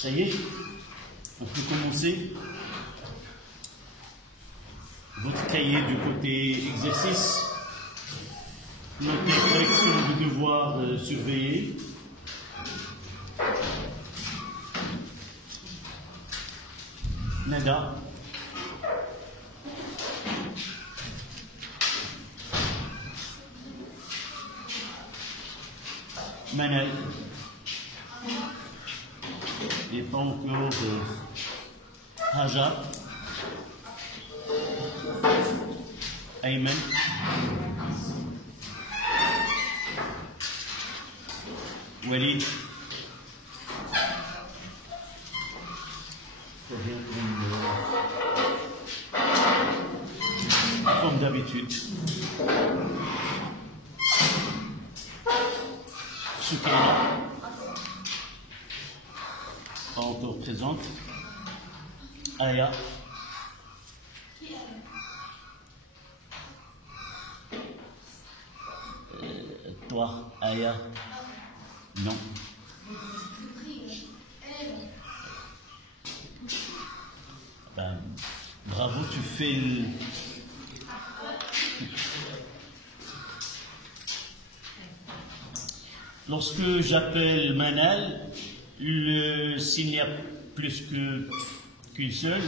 Ça y est, on peut commencer. Votre cahier du côté exercice. Notez correction du devoir surveillé. Nada. Manel. Et pas encore Haja. Ayman. Walid. Comme d'habitude. Soukaina. Pas encore présente. Aya. Toi, Aya. Non. Ben, bravo, tu fais le... Lorsque j'appelle Manal, s'il n'y a plus qu'une seule,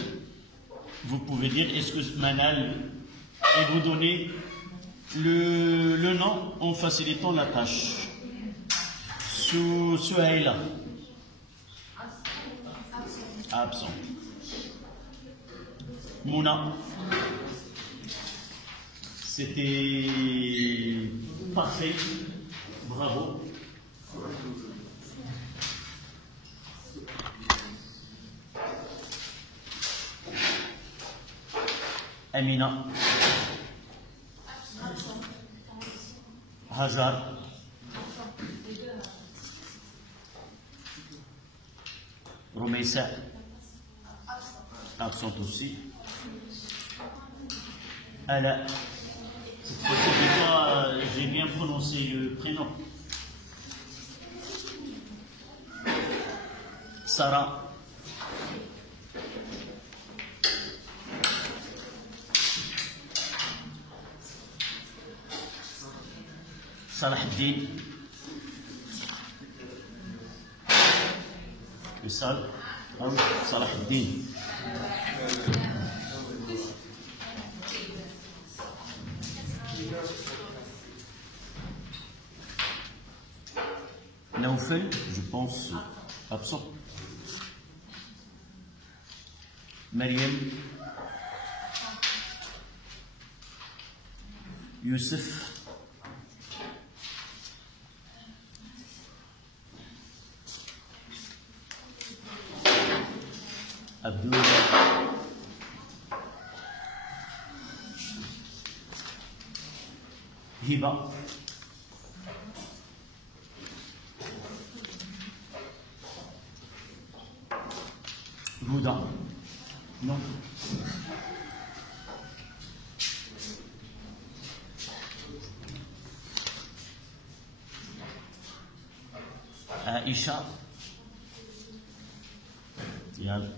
vous pouvez dire est-ce que Manal, et vous donnez le nom en facilitant la tâche. Souhaïla. Absent. Mouna. C'était parfait. Bravo. Amina. Hazar. Romeissa. Absent aussi. Ala. Cette fois-ci, j'ai bien prononcé le prénom. Sarah. Salahuddin. Wissal. Salahuddin. Naoufel, je pense, absent. Mariam. Youssef. Abdullah. Hiba. Bouddha. Non. Aïcha. Yal.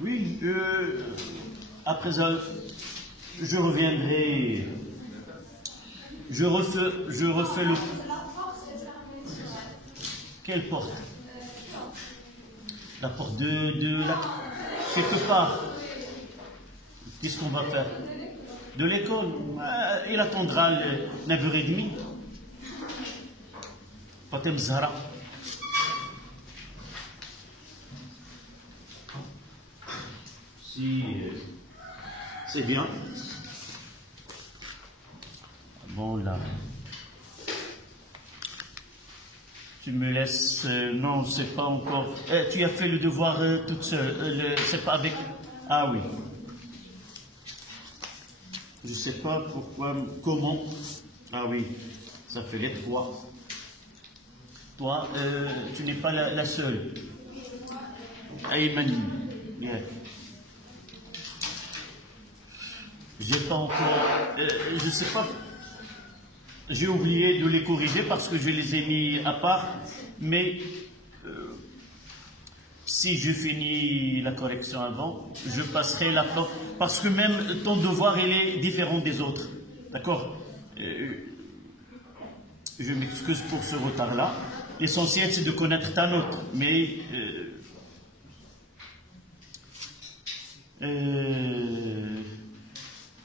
Oui, après ça, je reviendrai. Je refais le... Quelle porte? La porte de la... quelque part. Qu'est-ce qu'on va faire? De l'école. Il attendra le 9h30. Fatem Zahra. Si c'est bien. Bon là. Tu me laisses... non, c'est pas encore... tu as fait le devoir toute seule. C'est pas avec... Ah oui. Je sais pas pourquoi... Comment... Ah oui. Ça fait les trois. Toi, tu n'es pas la seule. Ayman. Yeah. J'ai pas encore... je sais pas... j'ai oublié de les corriger parce que je les ai mis à part, mais si je finis la correction avant, je passerai la porte, parce que même ton devoir, il est différent des autres. D'accord? Je m'excuse pour ce retard-là. L'essentiel, c'est de connaître ta note, mais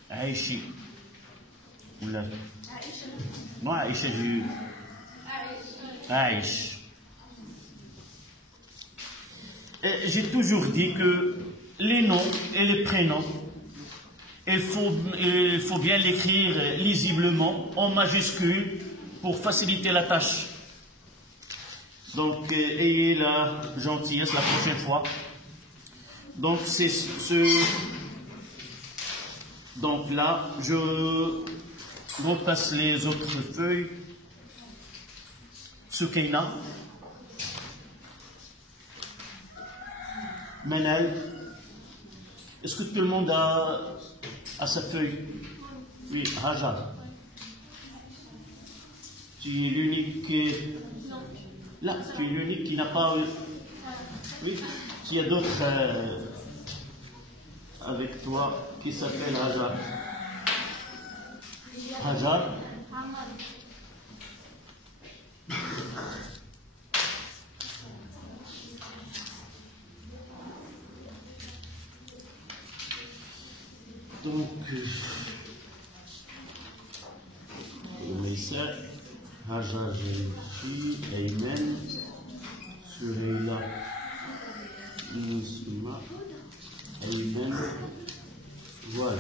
Aïchi. Oula. Non, Aïcha, Aïch. J'ai toujours dit que les noms et les prénoms, il faut bien l'écrire lisiblement en majuscule pour faciliter la tâche. Donc, ayez la gentillesse la prochaine fois. Donc, c'est ce. Donc là, je repasse les autres feuilles. Soukaina. Manal. Est-ce que tout le monde a sa feuille? Oui, Raja. Tu es l'unique. Là, tu es l'unique qui n'a pas. Oui, il y a d'autres avec toi qui s'appellent Raja. Raja. Donc, Mesa, Raja, Jéhi, Aymen, Sureila, Nisuma, Aymen, voilà.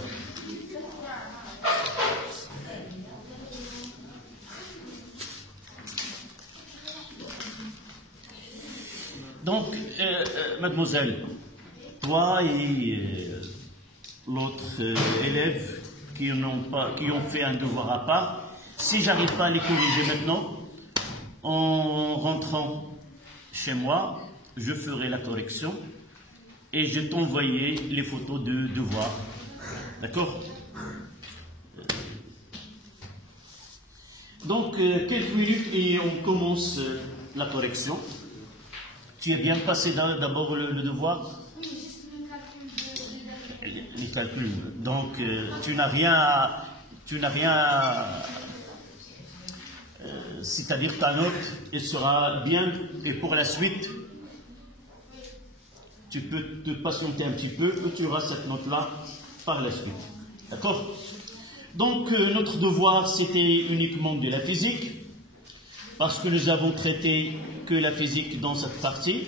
Donc, mademoiselle, toi et l'autre élève qui ont fait un devoir à part, si j'arrive pas à les corriger maintenant, en rentrant chez moi, je ferai la correction et je t'envoyer les photos de devoir. D'accord? Donc, quelques minutes et on commence la correction. Tu as bien passé d'abord le devoir? Les calculs. Donc, tu n'as rien c'est-à-dire ta note, elle sera bien, et pour la suite, tu peux te patienter un petit peu, et tu auras cette note-là par la suite. D'accord? Donc, notre devoir, c'était uniquement de la physique, parce que nous avons traité que la physique dans cette partie.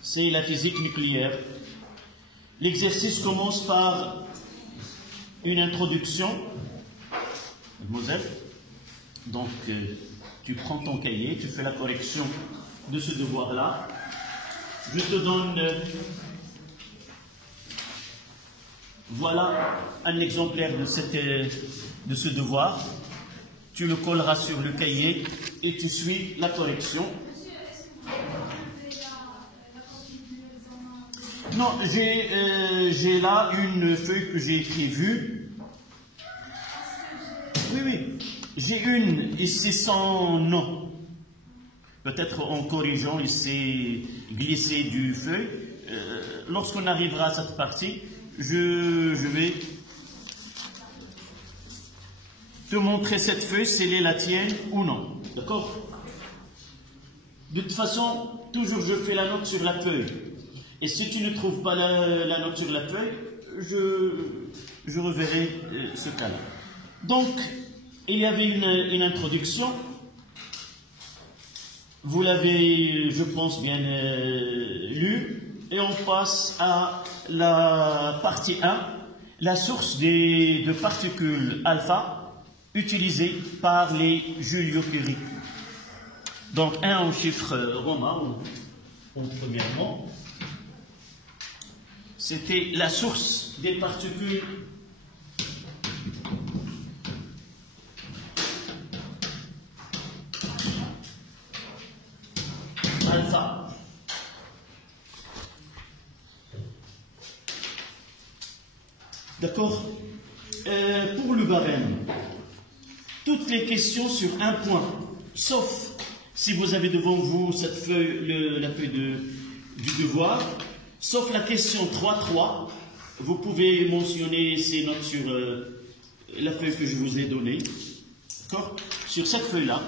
C'est la physique nucléaire. L'exercice commence par une introduction. Mademoiselle, donc tu prends ton cahier, tu fais la correction de ce devoir-là. Je te donne, voilà un exemplaire de ce devoir. Tu le colleras sur le cahier et tu suis la correction. Non, j'ai là une feuille que j'ai écrivue. Oui, j'ai une et c'est son nom. Peut-être en corrigeant, il s'est glissé du feuille. Lorsqu'on arrivera à cette partie, je vais te montrer cette feuille, si elle est la tienne ou non. D'accord? De toute façon, toujours je fais la note sur la feuille. Et si tu ne trouves pas la note sur la feuille, je reverrai ce cas-là. Donc, il y avait une introduction. Vous l'avez, je pense, bien lu. Et on passe à la partie 1, la source de particules alpha utilisées par les Joliot-Curie. Donc, 1 en chiffre romain, premièrement. C'était la source des particules alpha. D'accord? Pour le barème, toutes les questions sur un point, sauf si vous avez devant vous cette feuille, la feuille du devoir, sauf la question 3.3, vous pouvez mentionner ces notes sur la feuille que je vous ai donnée, d'accord? Sur cette feuille-là,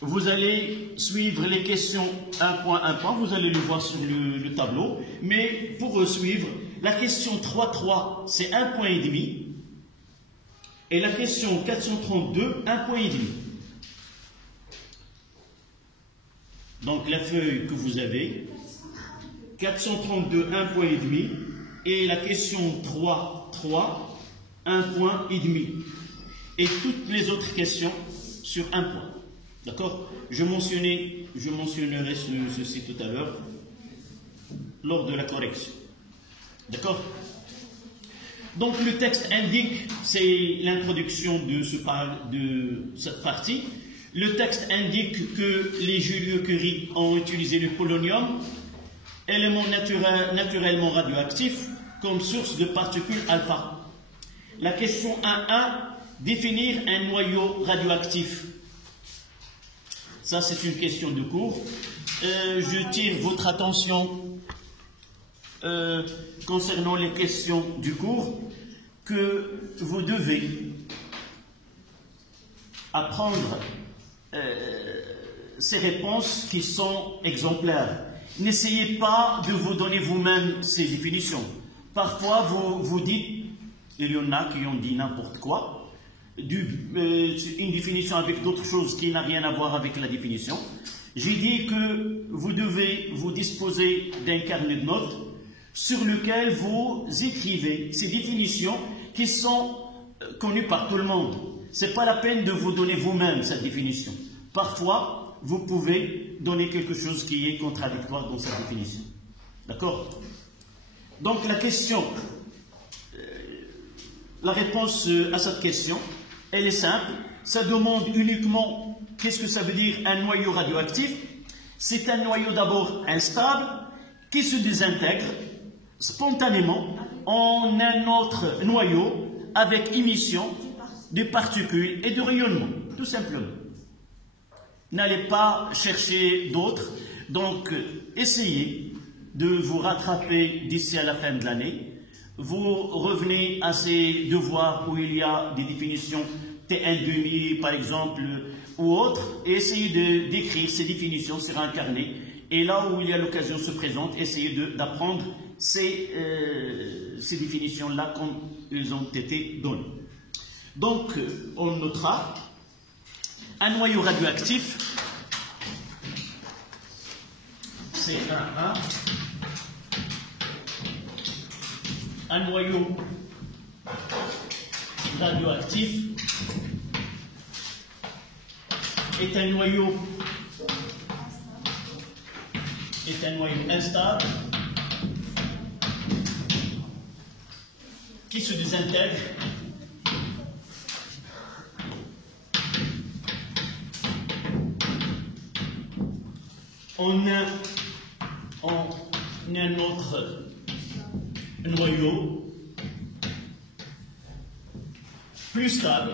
vous allez suivre les questions un point, vous allez le voir sur le tableau, mais pour suivre, la question 3.3, c'est 1,5 point, et la question 432, 1,5 point. Donc la feuille que vous avez, 432, 1,5 point, et la question 3.3, 1,5 point. Et toutes les autres questions sur un point. D'accord? Je mentionnerai ceci tout à l'heure lors de la correction. D'accord? Donc le texte indique, c'est l'introduction de cette partie, le texte indique que les Joliot-Curie ont utilisé le polonium, élément naturellement radioactif, comme source de particules alpha. La question 1.1, définir un noyau radioactif. Ça, c'est une question de cours. Je tire votre attention concernant les questions du cours que vous devez apprendre ces réponses qui sont exemplaires. N'essayez pas de vous donner vous-même ces définitions. Parfois, vous dites, il y en a qui ont dit n'importe quoi, une définition avec d'autres choses qui n'a rien à voir avec la définition. J'ai dit que vous devez vous disposer d'un carnet de notes sur lequel vous écrivez ces définitions qui sont connues par tout le monde. Ce n'est pas la peine de vous donner vous-même cette définition. Parfois, vous pouvez donner quelque chose qui est contradictoire dans cette définition. D'accord? Donc la question, la réponse à cette question, elle est simple. Ça demande uniquement, qu'est-ce que ça veut dire un noyau radioactif? C'est un noyau d'abord instable qui se désintègre spontanément en un autre noyau avec émission de particules et de rayonnement, tout simplement. N'allez pas chercher d'autres, donc essayez de vous rattraper d'ici à la fin de l'année. Vous revenez à ces devoirs où il y a des définitions T1,5 par exemple ou autres, et essayez d'écrire ces définitions sur un carnet. Et là où il y a l'occasion se présente, essayez d'apprendre ces définitions-là comme elles ont été données. Donc, on notera un noyau radioactif, c'est un noyau radioactif est un noyau instable qui se désintègre en un autre noyau plus stable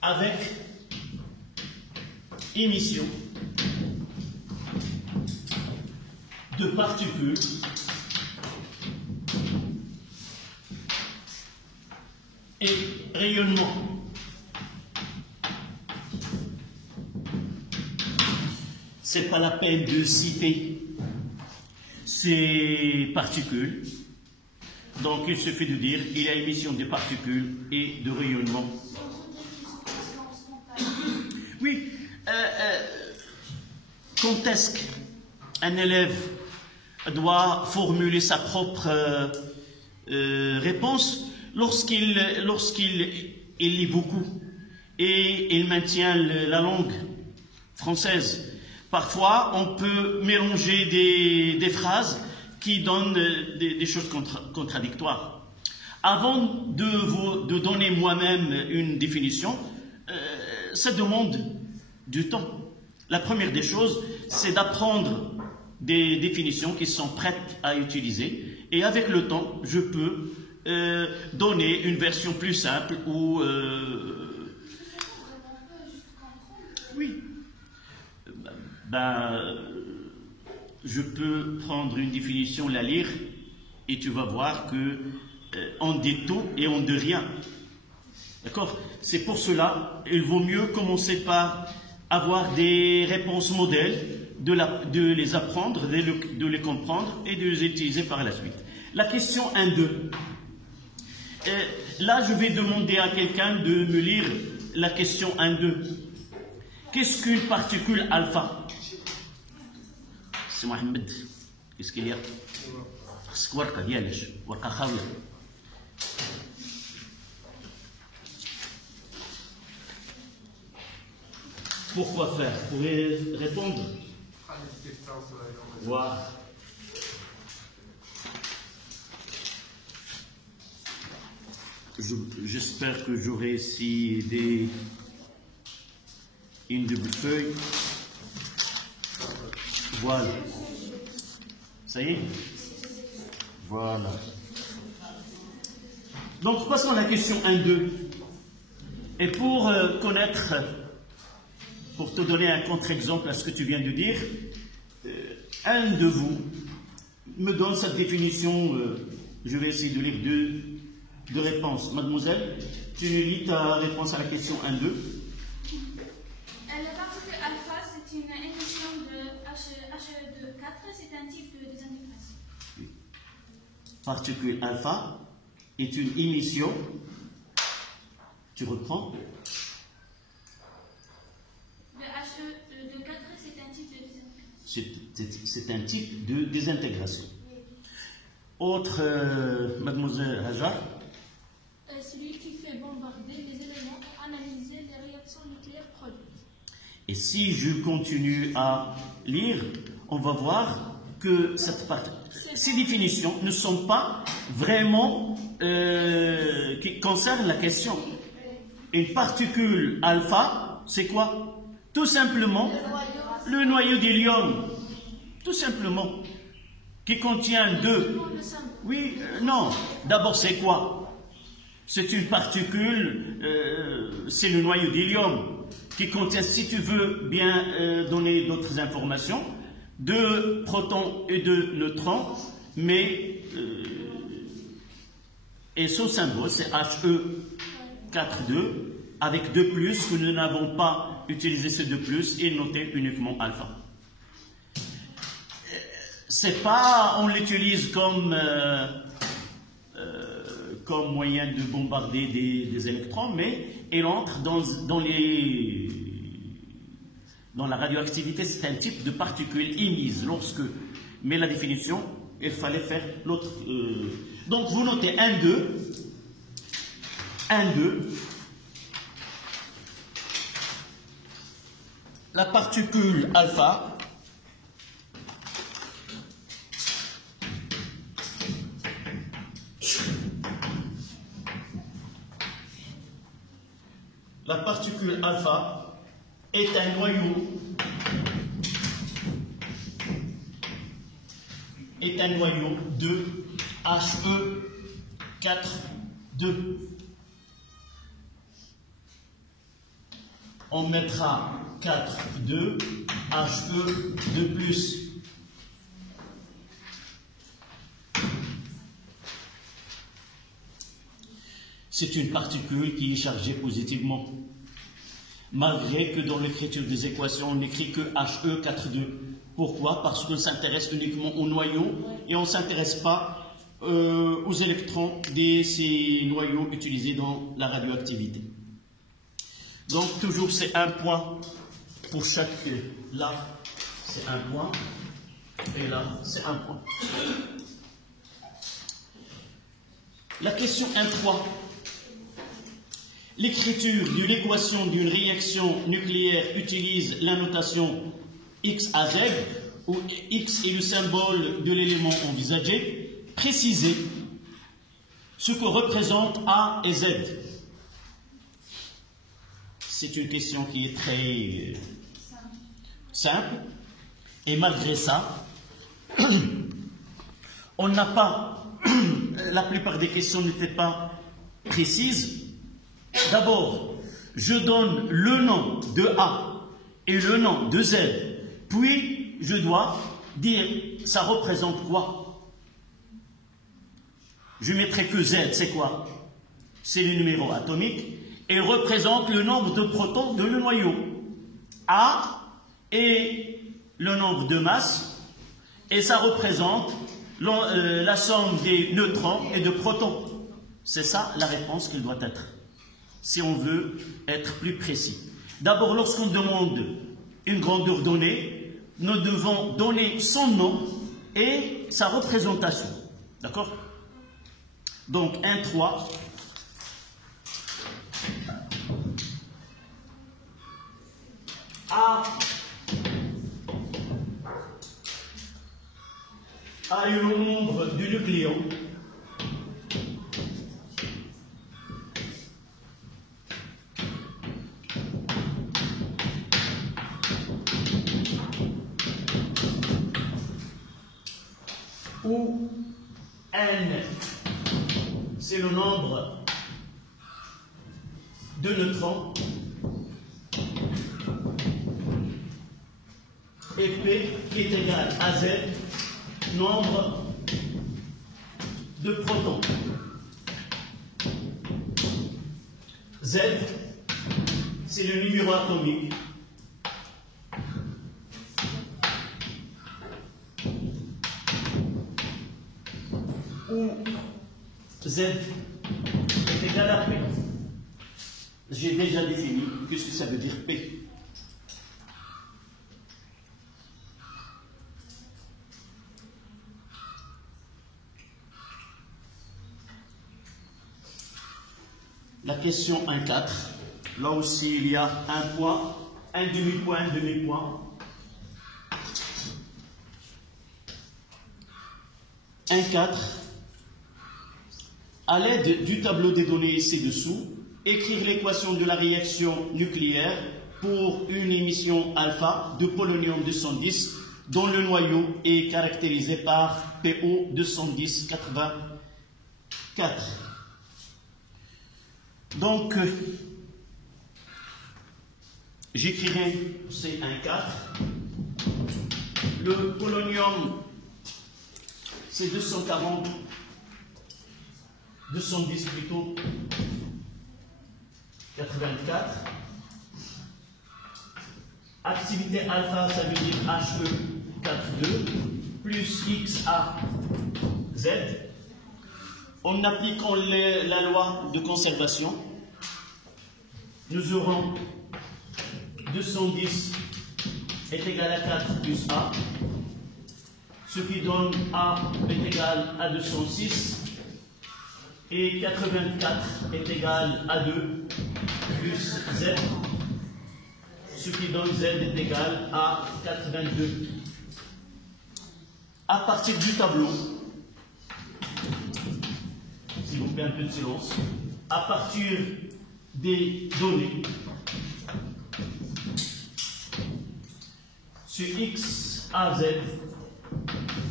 avec émission de particules et rayonnement. C'est pas la peine de citer ces particules. Donc il suffit de dire qu'il y a émission de particules et de rayonnement. Oui, quand est-ce qu'un élève doit formuler sa propre réponse? Lorsqu'il lit beaucoup et il maintient la langue française. Parfois, on peut mélanger des phrases qui donnent des choses contradictoires. Avant de donner moi-même une définition, ça demande du temps. La première des choses, c'est d'apprendre des définitions qui sont prêtes à utiliser. Et avec le temps, je peux donner une version plus simple ou... oui. Je peux prendre une définition, la lire, et tu vas voir que on dit tout et on dit rien. D'accord? C'est pour cela, il vaut mieux commencer par avoir des réponses modèles, de les apprendre, de les comprendre et de les utiliser par la suite. La question 1-2. Là, je vais demander à quelqu'un de me lire la question 1-2. Qu'est-ce qu'une particule alpha? C'est Mohamed. Qu'est-ce qu'il y a? Pourquoi faire? Vous pouvez répondre? Voilà. J'espère que j'aurai ici une double feuille. Voilà. Ça y est? Voilà. Donc, passons à la question 1-2. Et pour connaître, pour te donner un contre-exemple à ce que tu viens de dire, un de vous me donne cette définition. Je vais essayer de lire deux réponses. Mademoiselle, tu lis ta réponse à la question 1-2. La particule alpha, c'est une émission de He2 4, c'est un type de désintégration. Oui. Particule alpha est une émission. Tu reprends. Le He2 4, c'est un type de désintégration. C'est un type de désintégration. Autre, Mademoiselle Hajar. Celui qui fait bombarder les éléments et analyser les réactions nucléaires produites. Et si je continue à lire, on va voir que ces définitions ne sont pas vraiment qui concernent la question. Une particule alpha, c'est quoi? Tout simplement le noyau d'hélium. Tout simplement. Qui contient deux. Oui, non. D'abord, c'est quoi? C'est une particule, c'est le noyau d'hélium qui contient, si tu veux bien donner d'autres informations, 2 protons et 2 neutrons, mais et son symbole c'est He4,2 avec 2 plus que nous n'avons pas utilisé ce 2 plus et noté uniquement alpha. C'est pas, on l'utilise comme moyen de bombarder des électrons, mais il entre dans la radioactivité. C'est un type de particule émise. Mais la définition, il fallait faire l'autre. Donc vous notez 1,2. La particule alpha. La particule alpha est un noyau de He4,2. On mettra 4,2 He2+. C'est une particule qui est chargée positivement. Malgré que dans l'écriture des équations, on n'écrit que He4,2. Pourquoi? Parce qu'on s'intéresse uniquement au noyau et on ne s'intéresse pas aux électrons de ces noyaux utilisés dans la radioactivité. Donc toujours c'est un point pour chaque... Là, c'est un point. Et là, c'est un point. La question 1.3. L'écriture de l'équation d'une réaction nucléaire utilise la notation X à Z, où X est le symbole de l'élément envisagé. Précisez ce que représentent A et Z. C'est une question qui est très simple, et malgré ça, on n'a pas la plupart des questions n'étaient pas précises. D'abord, je donne le nom de A et le nom de Z, puis je dois dire ça représente quoi. Je mettrai que Z, c'est quoi? C'est le numéro atomique et représente le nombre de protons de le noyau. A est le nombre de masses et ça représente la somme des neutrons et de protons. C'est ça la réponse qu'il doit être, si on veut être plus précis. D'abord, lorsqu'on demande une grandeur donnée, nous devons donner son nom et sa représentation. D'accord? Donc, 1,3. A est le nombre du nucléon. Où N, c'est le nombre de neutrons. Et P qui est égal à Z, nombre de protons. Z, c'est le numéro atomique. Où Z est égal à P. J'ai déjà défini qu'est-ce que ça veut dire P. La question 1,4, là aussi il y a un point, un demi-point, un demi-point. 1,4, à l'aide du tableau des données ci-dessous, écrire l'équation de la réaction nucléaire pour une émission alpha de polonium-210 dont le noyau est caractérisé par PO 210-84. Donc, j'écrirai C1,4. Le polonium, c'est 240, 210 plutôt, 84. Activité alpha, ça veut dire HE42 plus XAZ. En appliquant la loi de conservation, nous aurons 210 est égal à 4 plus A, ce qui donne A est égal à 206 et 84 est égal à 2 plus Z, ce qui donne Z est égal à 82. À partir du tableau, s'il vous plaît un peu de silence, à partir des données, ce X, A, Z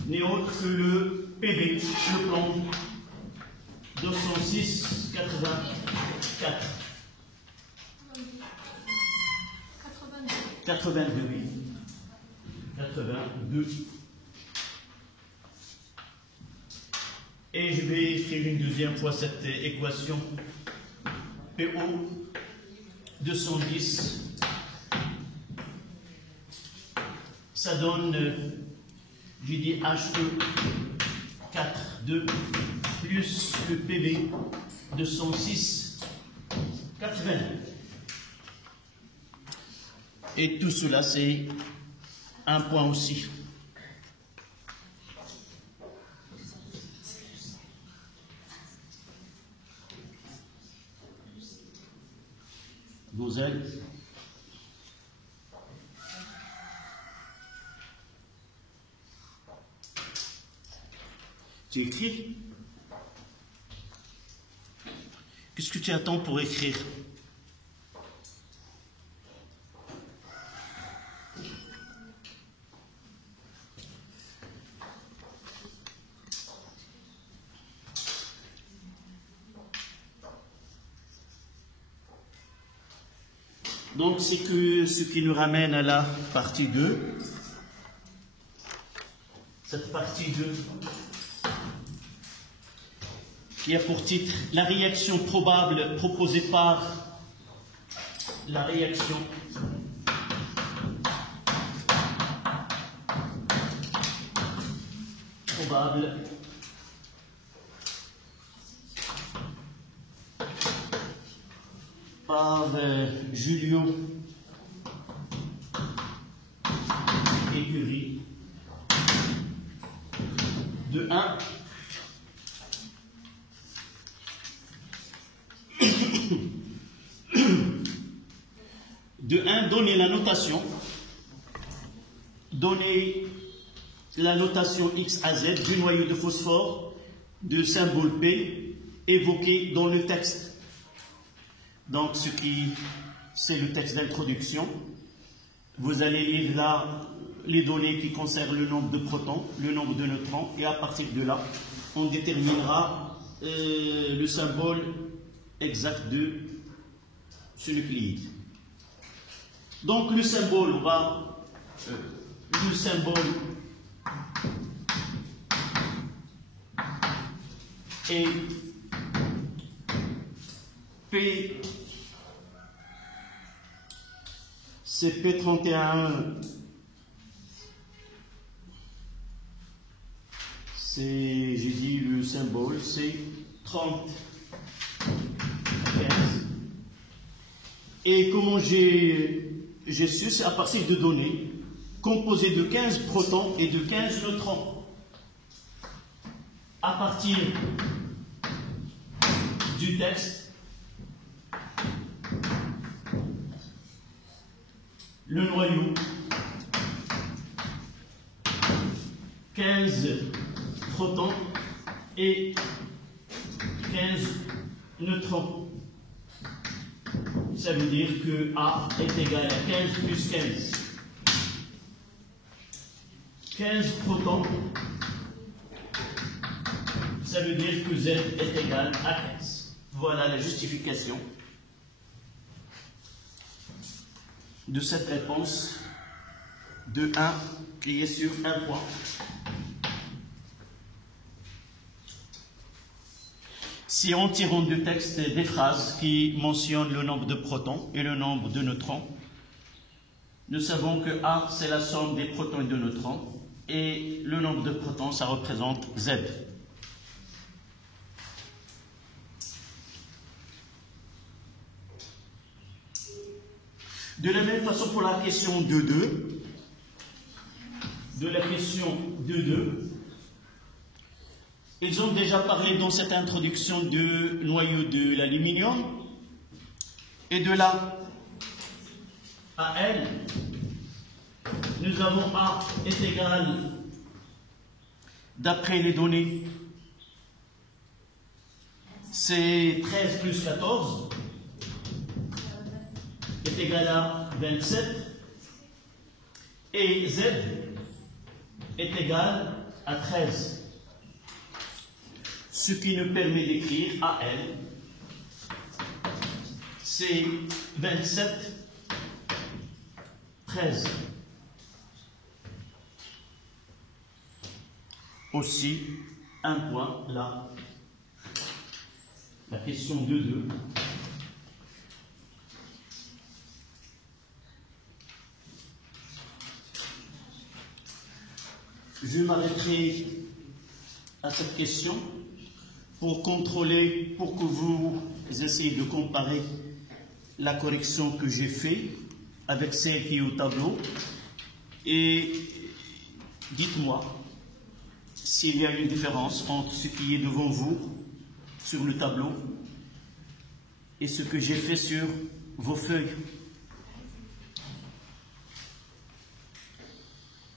n'est autre que le PB, le plan 206, 84. 82, oui. 82. Et je vais écrire une deuxième fois cette équation. PO 210. Ça donne, j'ai dit HE 4, 2, plus le PB 206, 80. Et tout cela, c'est un point aussi. Vos ailes. Tu écris? Qu'est-ce que tu attends pour écrire? Donc c'est que ce qui nous ramène à la partie 2. Cette partie 2 qui a pour titre la réaction probable proposée par la réaction probable par Julio et Curie de 1 donner la notation, X à Z du noyau de phosphore de symbole P évoqué dans le texte. Donc, c'est le texte d'introduction. Vous allez lire là les données qui concernent le nombre de protons, le nombre de neutrons, et à partir de là, on déterminera le symbole exact de ce nucléide. Donc, le symbole est P. C'est P31, j'ai dit le symbole, c'est 30, 15. Et comment j'ai su, c'est à partir de données composées de 15 protons et de 15 neutrons. À partir du texte, le noyau, 15 protons et 15 neutrons. Ça veut dire que A est égal à 15 plus 15. 15 protons, ça veut dire que Z est égal à 15. Voilà la justification de cette réponse de 1 qui est sur un point. Si on tire du texte des phrases qui mentionnent le nombre de protons et le nombre de neutrons, nous savons que A, c'est la somme des protons et de neutrons, et le nombre de protons, ça représente Z. De la même façon pour la question 2.2, ils ont déjà parlé dans cette introduction du noyau de l'aluminium et de la AL. Nous avons A est égal, d'après les données, c'est 13 plus 14. Est égal à 27 et Z est égal à 13. Ce qui nous permet d'écrire AL, c'est 27, 13. Aussi, un point là, la question 2.2. Je m'arrêterai à cette question pour contrôler, pour que vous essayez de comparer la correction que j'ai faite avec celle qui est au tableau. Et dites-moi s'il y a une différence entre ce qui est devant vous sur le tableau et ce que j'ai fait sur vos feuilles.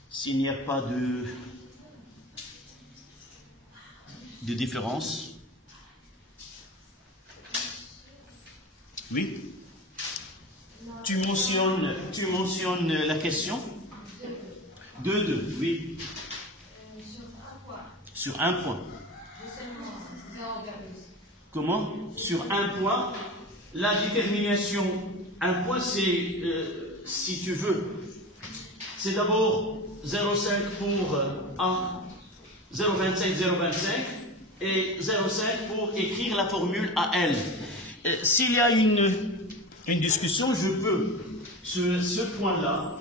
S'il n'y a pas de différence. Oui? Tu mentionnes la question? 2.2, oui. Sur un point. Comment? Sur un point, la détermination Un point, c'est, si tu veux, c'est d'abord 0,5 pour 1, 0,25, 0,25 et 0,5 pour écrire la formule AL. S'il y a une discussion, je peux, ce point-là,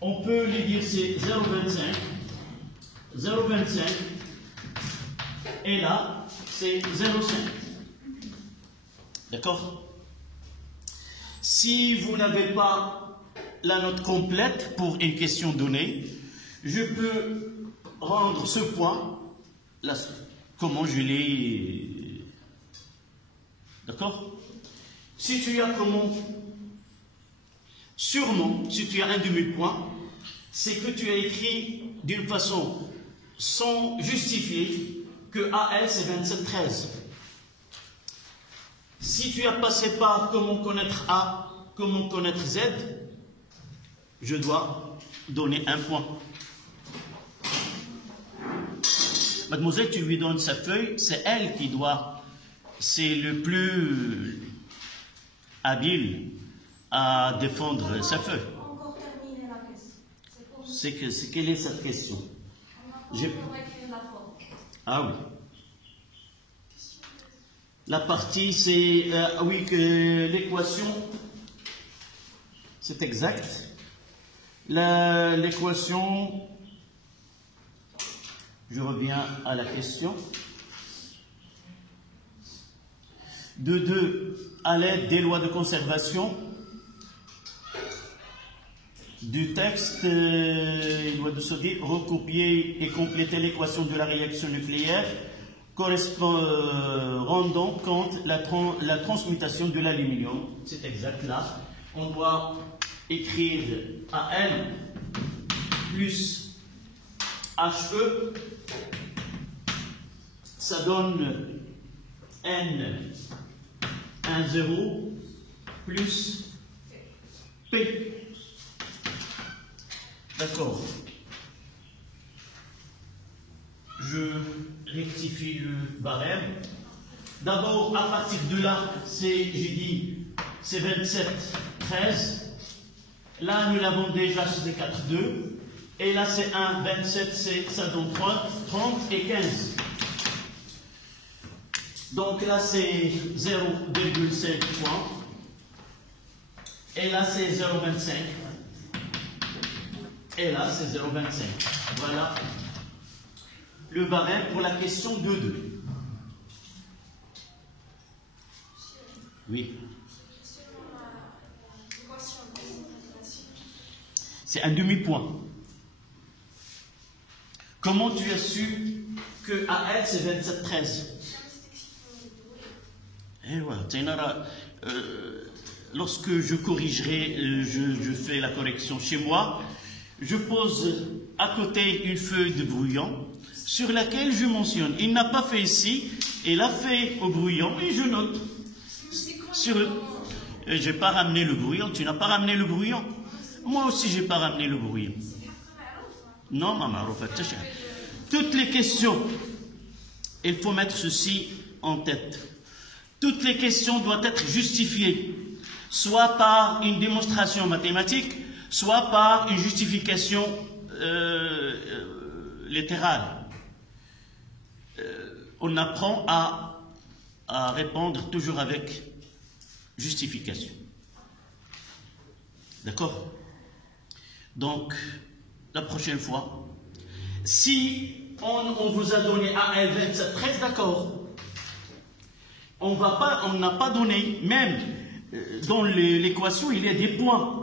on peut lui dire c'est 0,25, 0,25, et là, c'est 0,5. D'accord? Si vous n'avez pas la note complète pour une question donnée, je peux rendre ce point, là, comment je l'ai... D'accord? Si tu as comment... Sûrement, si tu as un demi-point, c'est que tu as écrit d'une façon sans justifier que AL c'est 27,13. Si tu as passé par comment connaître A, comment connaître Z, je dois donner un point. Mademoiselle, tu lui donnes sa feuille, c'est elle qui doit, c'est le plus habile à défendre sa feuille. C'est quelle est cette question? Ah oui. La partie, c'est, oui, que l'équation, c'est exact. L'équation, je reviens à la question. De 2, à l'aide des lois de conservation du texte, loi de Soddy, recopier et compléter l'équation de la réaction nucléaire rendant compte la transmutation de l'aluminium. C'est exact là. On doit écrire AN plus HE. Ça donne N10 plus P. D'accord. Je rectifie le barème. D'abord, à partir de là, j'ai dit, c'est 27,13. Là, nous l'avons déjà, c'est 4,2. Et là, c'est 1, 27, ça donne 30 et 15. Donc là, c'est 0,5 points. Et là, c'est 0,25. Et là, c'est 0,25. Voilà le barème pour la question 2,2. Oui. C'est un demi-point. Comment tu as su que AL c'est 27,13? Et voilà. Lorsque je corrigerai, je fais la correction chez moi, je pose à côté une feuille de brouillon sur laquelle je mentionne. Il n'a pas fait ici, il a fait au brouillon et je note. Je n'ai pas ramené le brouillon, tu n'as pas ramené le brouillon. Moi aussi, je n'ai pas ramené le brouillon. Non, maman, toutes les questions, il faut mettre ceci en tête. Toutes les questions doivent être justifiées, soit par une démonstration mathématique, soit par une justification littérale. On apprend à répondre toujours avec justification. D'accord? Donc, la prochaine fois, si on vous a donné AL 27,13, d'accord, on n'a pas donné, même dans l'équation, il y a des points.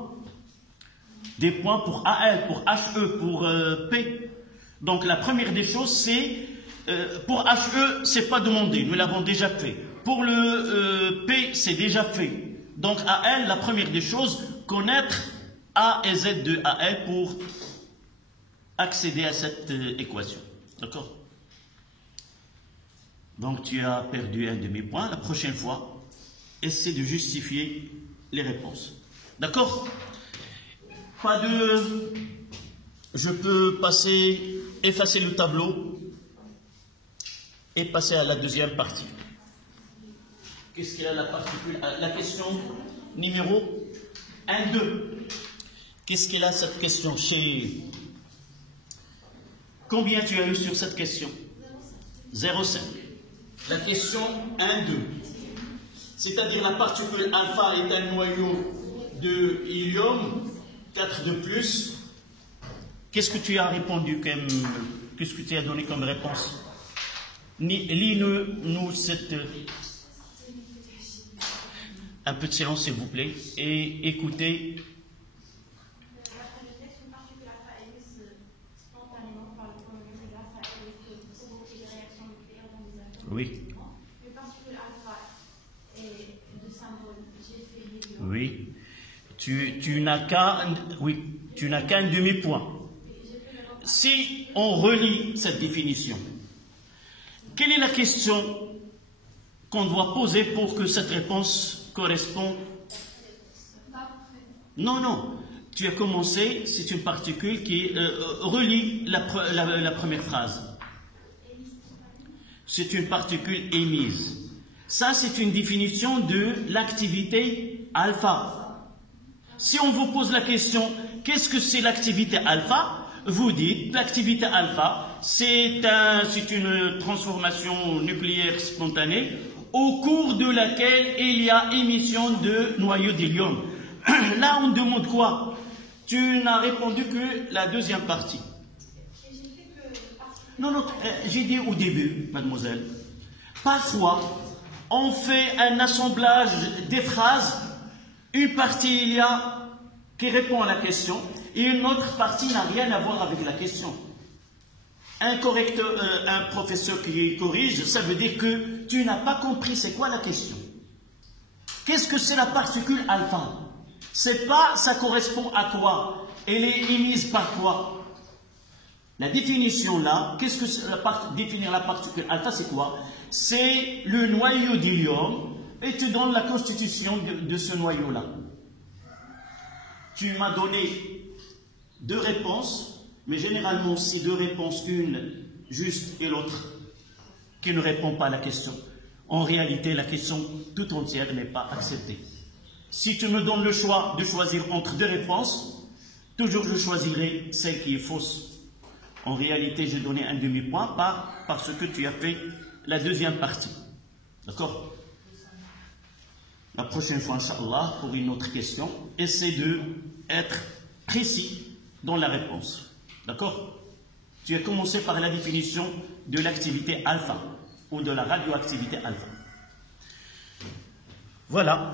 Des points pour AL, pour HE, pour P. Donc la première des choses, c'est, pour HE, c'est pas demandé, nous l'avons déjà fait. Pour le P, c'est déjà fait. Donc AL, la première des choses, connaître A et Z de AL pour accéder à cette équation. D'accord? Donc tu as perdu un demi-point. La prochaine fois, essaie de justifier les réponses. D'accord? Pas de... Je peux effacer le tableau et passer à la deuxième partie. Qu'est-ce qu'il a la particule? La question numéro 1, 2. Qu'est-ce qu'elle a cette question chez... Combien tu as eu sur cette question? 0,5. La question 1, 2. C'est-à-dire la particule alpha est un noyau de hélium, 4 de plus. Qu'est-ce que tu as répondu comme... Qu'est-ce que tu as donné comme réponse? Lis-nous cette... Un peu de silence, s'il vous plaît, et écoutez. Oui. Oui. Tu n'as qu'un demi-point. Si on relit cette définition, quelle est la question qu'on doit poser pour que cette réponse corresponde? Non. Tu as commencé, c'est une particule qui relie la première phrase. C'est une particule émise. Ça, c'est une définition de l'activité alpha. Si on vous pose la question, qu'est-ce que c'est l'activité alpha? Vous dites, l'activité alpha, c'est une transformation nucléaire spontanée au cours de laquelle il y a émission de noyaux d'hélium. Là, on demande quoi? Tu n'as répondu que la deuxième partie. Non, j'ai dit au début, mademoiselle, parfois, on fait un assemblage des phrases, une partie il y a qui répond à la question, et une autre partie n'a rien à voir avec la question. Un professeur qui corrige, ça veut dire que tu n'as pas compris c'est quoi la question. Qu'est-ce que c'est la particule alpha? C'est pas ça correspond à quoi? Elle est émise par quoi? La définition là, qu'est-ce que définir la particule alpha, c'est quoi? C'est le noyau d'hélium et tu donnes la constitution de ce noyau-là. Tu m'as donné 2 réponses, mais généralement c'est 2 réponses, une juste et l'autre qui ne répond pas à la question. En réalité, la question tout entière n'est pas acceptée. Si tu me donnes le choix de choisir entre 2 réponses, toujours je choisirai celle qui est fausse. En réalité, j'ai donné un demi-point parce que tu as fait la deuxième partie. D'accord? La prochaine fois, Inch'Allah, pour une autre question, essaie d'être précis dans la réponse. D'accord? Tu as commencé par la définition de l'activité alpha ou de la radioactivité alpha. Voilà.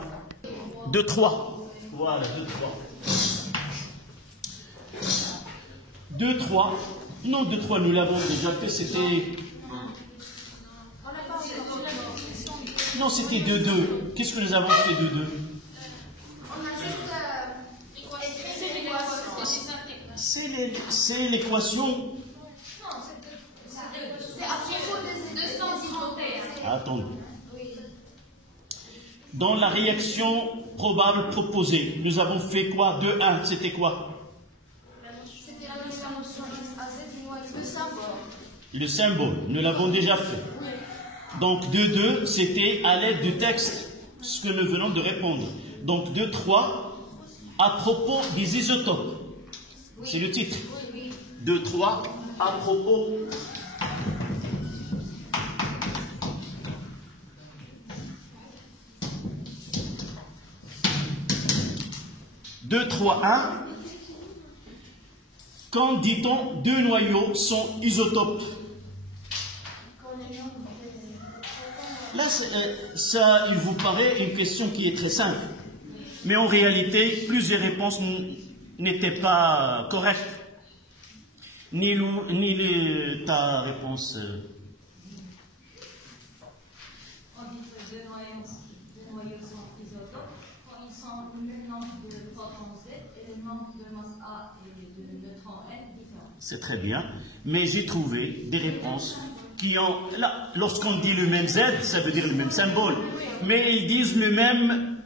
2-3. Voilà, 2-3. 2-3. Non, 2-3, nous l'avons déjà fait, c'était... Non, c'était 2-2. Qu'est-ce que nous avons fait 2-2? On a juste C'est l'équation. Non, c'est à propos des 230. Attendez. Dans la réaction probable proposée, nous avons fait quoi? 2-1, c'était quoi? C'était la notion le symbole. Le symbole, nous l'avons déjà fait. Donc 2-2, c'était à l'aide du texte, ce que nous venons de répondre. Donc 2-3, à propos des isotopes. C'est le titre. 2-3, à propos... « 2, 3, 1. Quand dit-on 2 noyaux sont isotopes? Là, ça, il vous paraît une question qui est très simple. Mais en réalité, plusieurs réponses n'étaient pas correctes. Ni ta réponse. On dit que 2 noyaux sont isotopes quand ils sont le même nombre de protons Z et le nombre de masse A et de neutrons N différents. C'est très bien. Mais j'ai trouvé des réponses qui ont... Là, lorsqu'on dit le même Z, ça veut dire le même symbole. Mais ils disent le même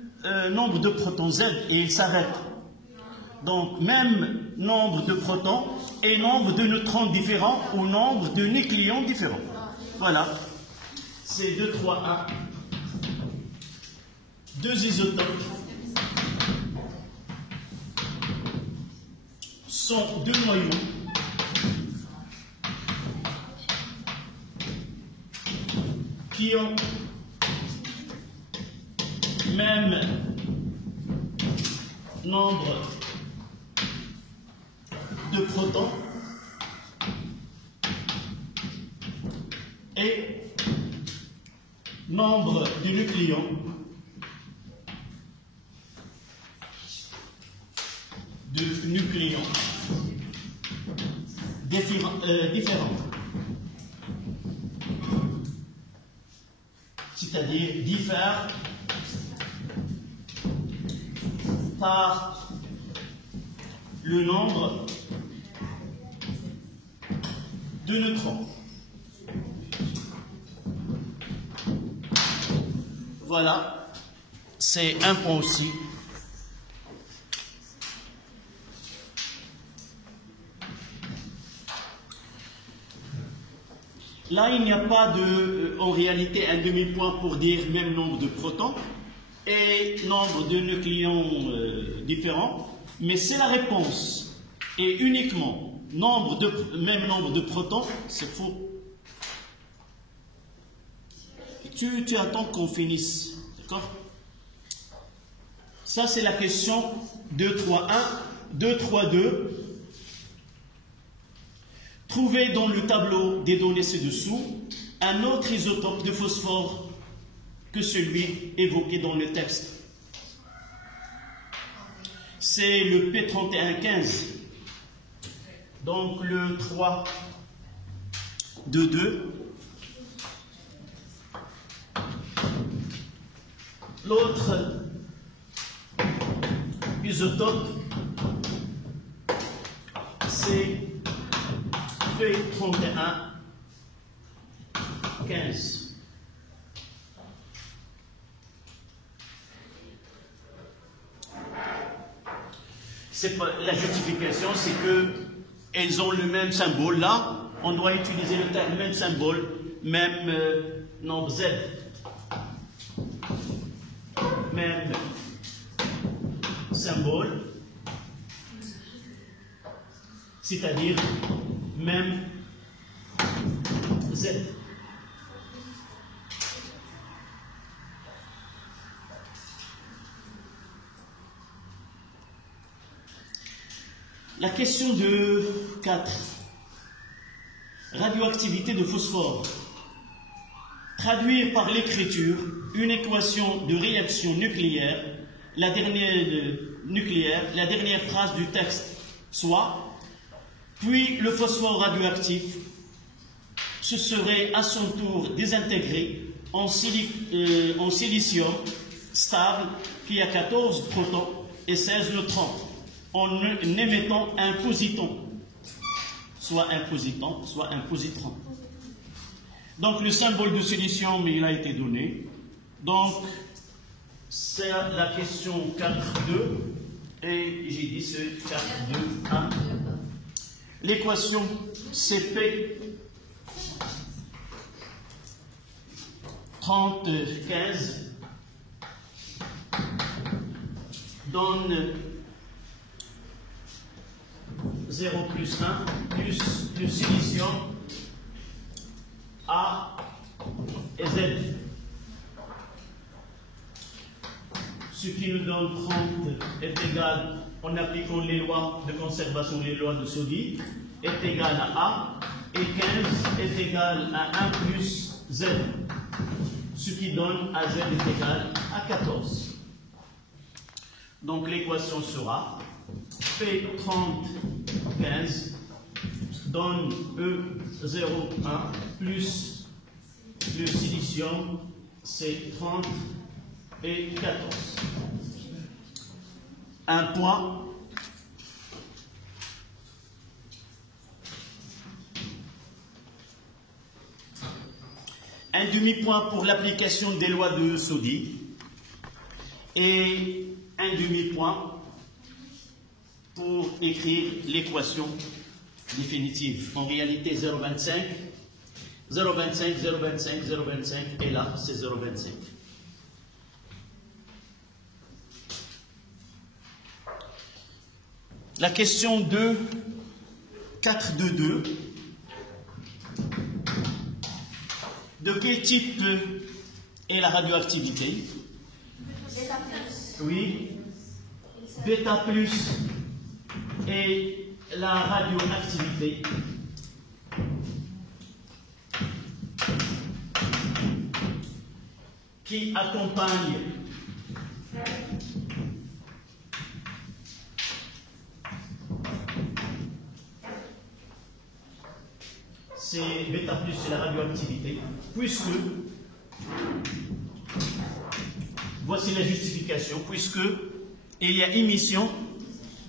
nombre de protons Z et ils s'arrêtent. Donc, même nombre de protons et nombre de neutrons différents ou nombre de nucléons différents. Voilà. C'est 2, 3, 1. deux isotopes sont deux noyaux qui ont même nombre de protons et nombre de nucléons différents. C'est-à-dire diffèrent par le nombre de neutrons. Voilà, c'est un point aussi. Là, il n'y a pas en réalité un demi-point pour dire même nombre de protons et nombre de nucléons différents, mais c'est la réponse. Et uniquement même nombre de protons, c'est faux. Tu attends qu'on finisse, d'accord? Ça, c'est la question 2.3.1, 2.3.2. Trouvez dans le tableau des données ci-dessous un autre isotope de phosphore que celui évoqué dans le texte. C'est le P3115. Donc le 3.2.2. L'autre isotope, c'est P3115. C'est pas, la justification, c'est que elles ont le même symbole. Là, on doit utiliser le même symbole, même nombre Z. Même symbole, c'est-à-dire même Z. La question de 4. Radioactivité de phosphore. Traduire par l'écriture une équation de réaction nucléaire, la dernière phrase du texte, soit puis le phosphore radioactif se serait à son tour désintégré en silicium stable qui a 14 protons et 16 neutrons en émettant un positon, soit un positon, soit un positron. Donc le symbole de silicium, il a été donné. Donc c'est la question 4.2 et j'ai dit c'est 4.2.1. L'équation CP 3015 donne 0 plus 1 plus le silicium A et Z. Ce qui nous donne 30 est égal, en appliquant les lois de conservation, les lois de Soddy, est égal à A, et 15 est égal à 1 plus Z, ce qui donne à Z est égal à 14. Donc l'équation sera P3015 donne E01 plus le silicium, c'est 30 et 14. Un point. Un demi-point pour l'application des lois de Soddy et un demi-point pour écrire l'équation définitive. En réalité, 0,25, 0,25, 0,25, 0,25, et là, c'est 0,25. La question 2, 4.2.2. De quel type est la radioactivité? Oui. Bêta plus est la radioactivité. Qui accompagne c'est bêta plus, c'est la radioactivité, puisque, voici la justification, puisque il y a émission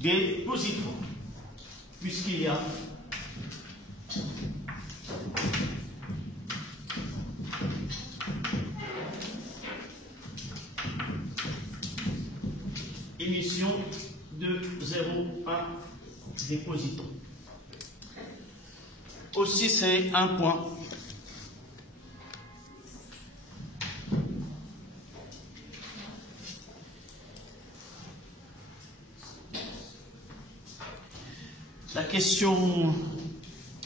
des positrons, puisqu'il y a émission de 0,1 des positons. Aussi, c'est un point. La question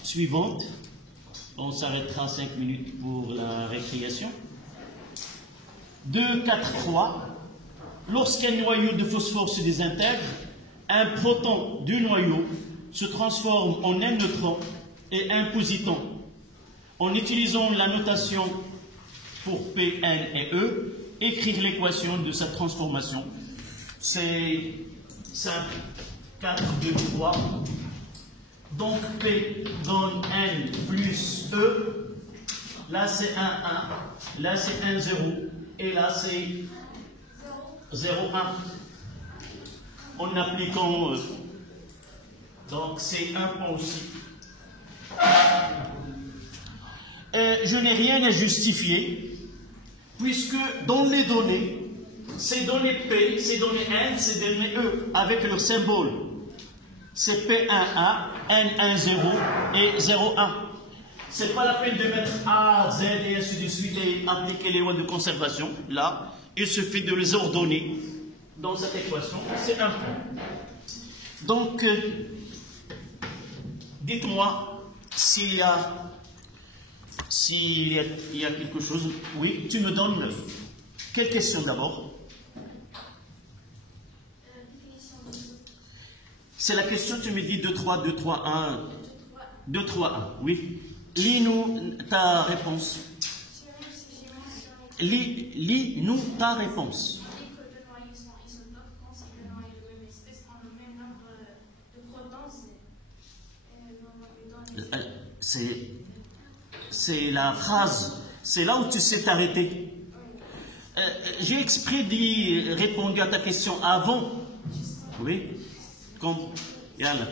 suivante, on s'arrêtera 5 minutes pour la récréation. 2,4,3. Lorsqu'un noyau de phosphore se désintègre, un proton du noyau se transforme en un neutron et un positon. En utilisant la notation pour P, N et E, écrire l'équation de sa transformation. C'est simple, 4, 2, 3. Donc P donne N plus E. Là c'est 1, 1. Là c'est 1, 0. Et là c'est 0, 1. En appliquant donc c'est un point aussi. Je n'ai rien à justifier, puisque dans les données, ces données P, ces données N, ces données E, avec leur symbole, c'est P11, N10 et 01. Ce n'est pas la peine de mettre A, Z et ainsi de suite et appliquer les lois de conservation. Là, il suffit de les ordonner dans cette équation, c'est un point. Donc, dites-moi s'il y a quelque chose. Oui, tu me donnes quelle question d'abord? C'est la question, tu me dis 2, 3, 2, 3, 1. 2, 3, 1, oui. Lis-nous ta réponse. Lis-nous ta réponse. C'est la phrase, c'est là où tu sais t'arrêter. J'ai exprès répondu à ta question avant. Oui.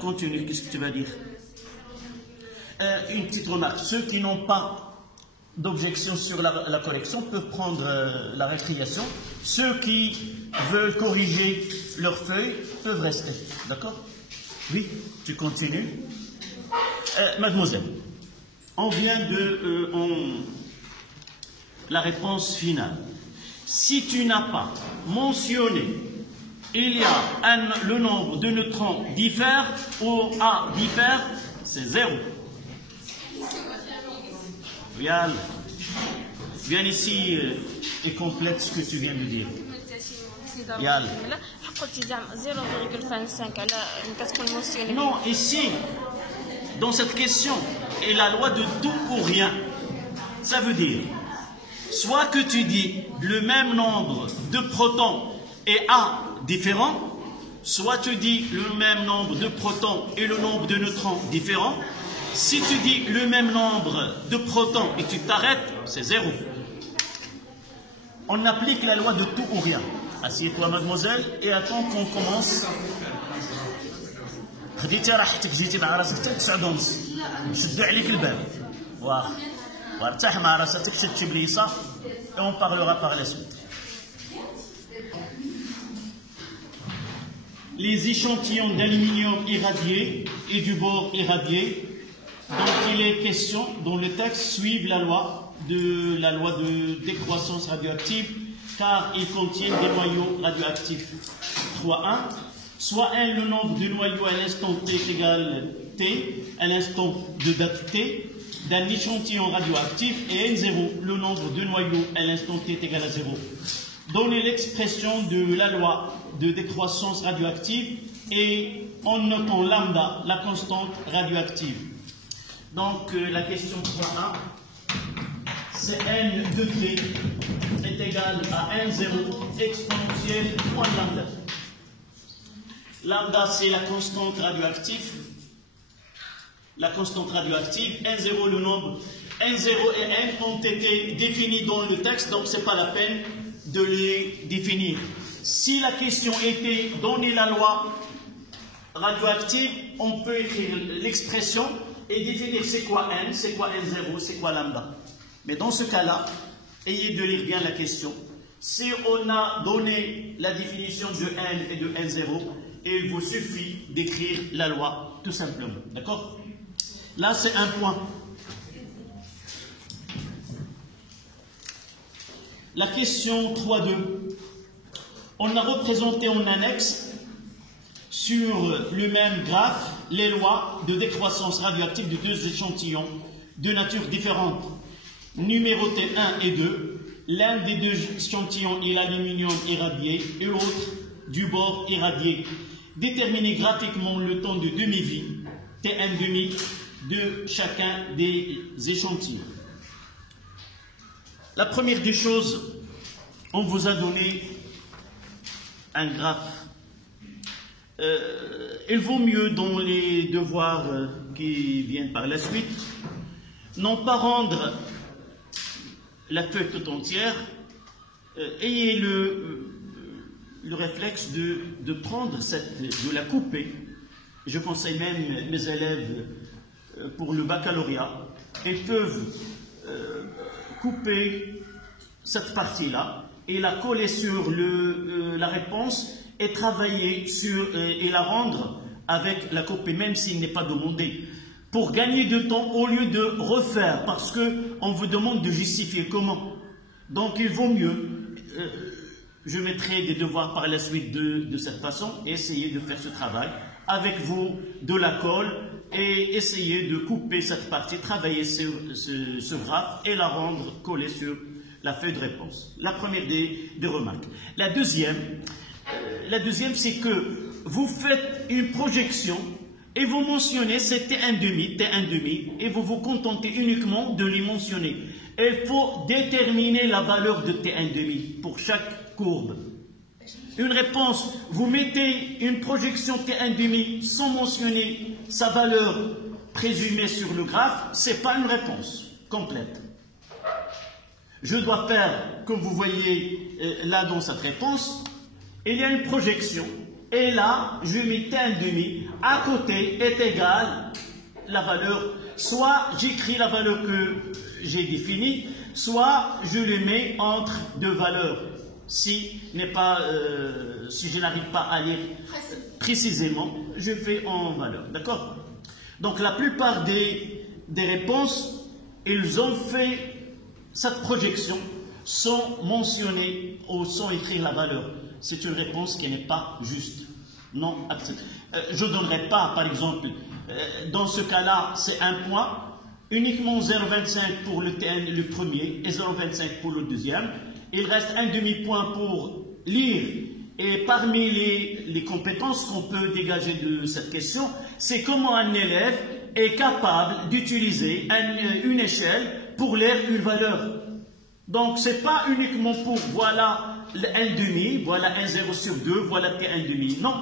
Continue, qu'est-ce que tu vas dire? Une petite remarque. Ceux qui n'ont pas d'objection sur la correction peuvent prendre la récréation. Ceux qui veulent corriger leurs feuilles peuvent rester. D'accord? Oui, tu continues. Mademoiselle, on vient de la réponse finale. Si tu n'as pas mentionné il y a le nombre de neutrons diffère ou A diffère, c'est 0. Viens ici et complète ce que tu viens de dire. Non, ici, dans cette question, est la loi de tout ou rien. Ça veut dire, soit que tu dis le même nombre de protons et A différent, soit tu dis le même nombre de protons et le nombre de neutrons différents. Si tu dis le même nombre de protons et tu t'arrêtes, c'est 0. On applique la loi de tout ou rien. Assieds-toi, mademoiselle, et attends qu'on commence. خديتي راحتك جيتي مع راسك حتى 9:30 نشدوا عليك الباب وارتاح مع راسك شدتي بليصه et on parlera par la suite. Les échantillons d'aluminium irradié et du bore irradié, donc il est question dans le texte suivent la loi de décroissance radioactive car ils contiennent des noyaux radioactifs. 3.1. soit n le nombre de noyaux à l'instant t est égal t, à l'instant de date t, d'un échantillon radioactif, et n0 le nombre de noyaux à l'instant t est égal à 0. Donnez l'expression de la loi de décroissance radioactive et en notant lambda, la constante radioactive. Donc la question 3a, c'est n de t est égal à n0 exponentielle moins lambda. Lambda, c'est la constante radioactive. La constante radioactive, n0 le nombre. n0 et n ont été définis dans le texte, donc ce n'est pas la peine de les définir. Si la question était donner la loi radioactive, on peut écrire l'expression et définir c'est quoi n, c'est quoi n0, c'est quoi lambda. Mais dans ce cas-là, ayez de lire bien la question. Si on a donné la définition de n et de n0, il vous suffit d'écrire la loi, tout simplement. D'accord? Là, c'est un point. La question 3.2. On a représenté en annexe sur le même graphe les lois de décroissance radioactive de deux échantillons de nature différente, numérotés 1 et 2. L'un des deux échantillons est l'aluminium irradié et l'autre du bord irradié. Déterminez graphiquement le temps de demi-vie, T1 demi, de chacun des échantillons. La première des choses, on vous a donné un graphe. Il vaut mieux dans les devoirs qui viennent par la suite, non pas rendre la feuille tout entière, ayez le réflexe de prendre de la couper. Je conseille même mes élèves pour le baccalauréat, ils peuvent couper cette partie-là et la coller sur la réponse et travailler sur et la rendre avec la copie, même s'il n'est pas demandé, pour gagner de temps au lieu de refaire, parce qu'on vous demande de justifier comment. Donc il vaut mieux, je mettrai des devoirs par la suite de cette façon, et essayer de faire ce travail avec vous de la colle et essayer de couper cette partie, travailler sur ce graphe et la rendre collée sur la feuille de réponse. La première des remarques. La deuxième, c'est que vous faites une projection et vous mentionnez c'est T1 demi, et vous vous contentez uniquement de les mentionner. Il faut déterminer la valeur de T1 demi pour chaque courbe. Une réponse, vous mettez une projection T1 demi sans mentionner sa valeur présumée sur le graphe, ce n'est pas une réponse complète. Je dois faire, comme vous voyez là dans cette réponse, il y a une projection, et là, je mets T1 demi, à côté est égal la valeur, soit j'écris la valeur que j'ai définie, soit je le mets entre deux valeurs. Si je n'arrive pas à lire précisément, je fais en valeur. D'accord? Donc la plupart des réponses, ils ont fait cette projection sans mentionner ou sans écrire la valeur. C'est une réponse qui n'est pas juste. Non acceptable. Je ne donnerai pas, par exemple, dans ce cas-là, c'est un point, uniquement 0,25 pour le T1, le premier, et 0,25 pour le deuxième. Il reste un demi-point pour lire. Et parmi les compétences qu'on peut dégager de cette question, c'est comment un élève est capable d'utiliser une échelle pour lire une valeur. Donc, ce n'est pas uniquement pour, voilà, le 1 demi, voilà 1 0 sur 2, voilà T1 demi. Non,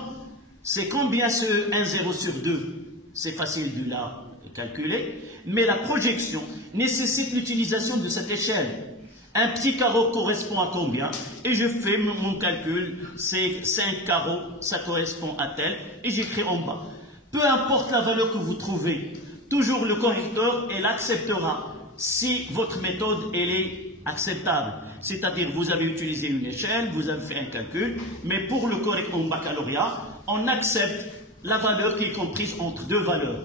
c'est combien ce 1 0 sur 2? C'est facile de la calculer, mais la projection nécessite l'utilisation de cette échelle. Un petit carreau correspond à combien? Et je fais mon calcul, c'est 5 carreaux, ça correspond à tel, et j'écris en bas. Peu importe la valeur que vous trouvez, toujours le correcteur, elle acceptera si votre méthode, elle est acceptable. C'est-à-dire, vous avez utilisé une échelle, vous avez fait un calcul, mais pour le correct en baccalauréat, on accepte la valeur qui est comprise entre deux valeurs.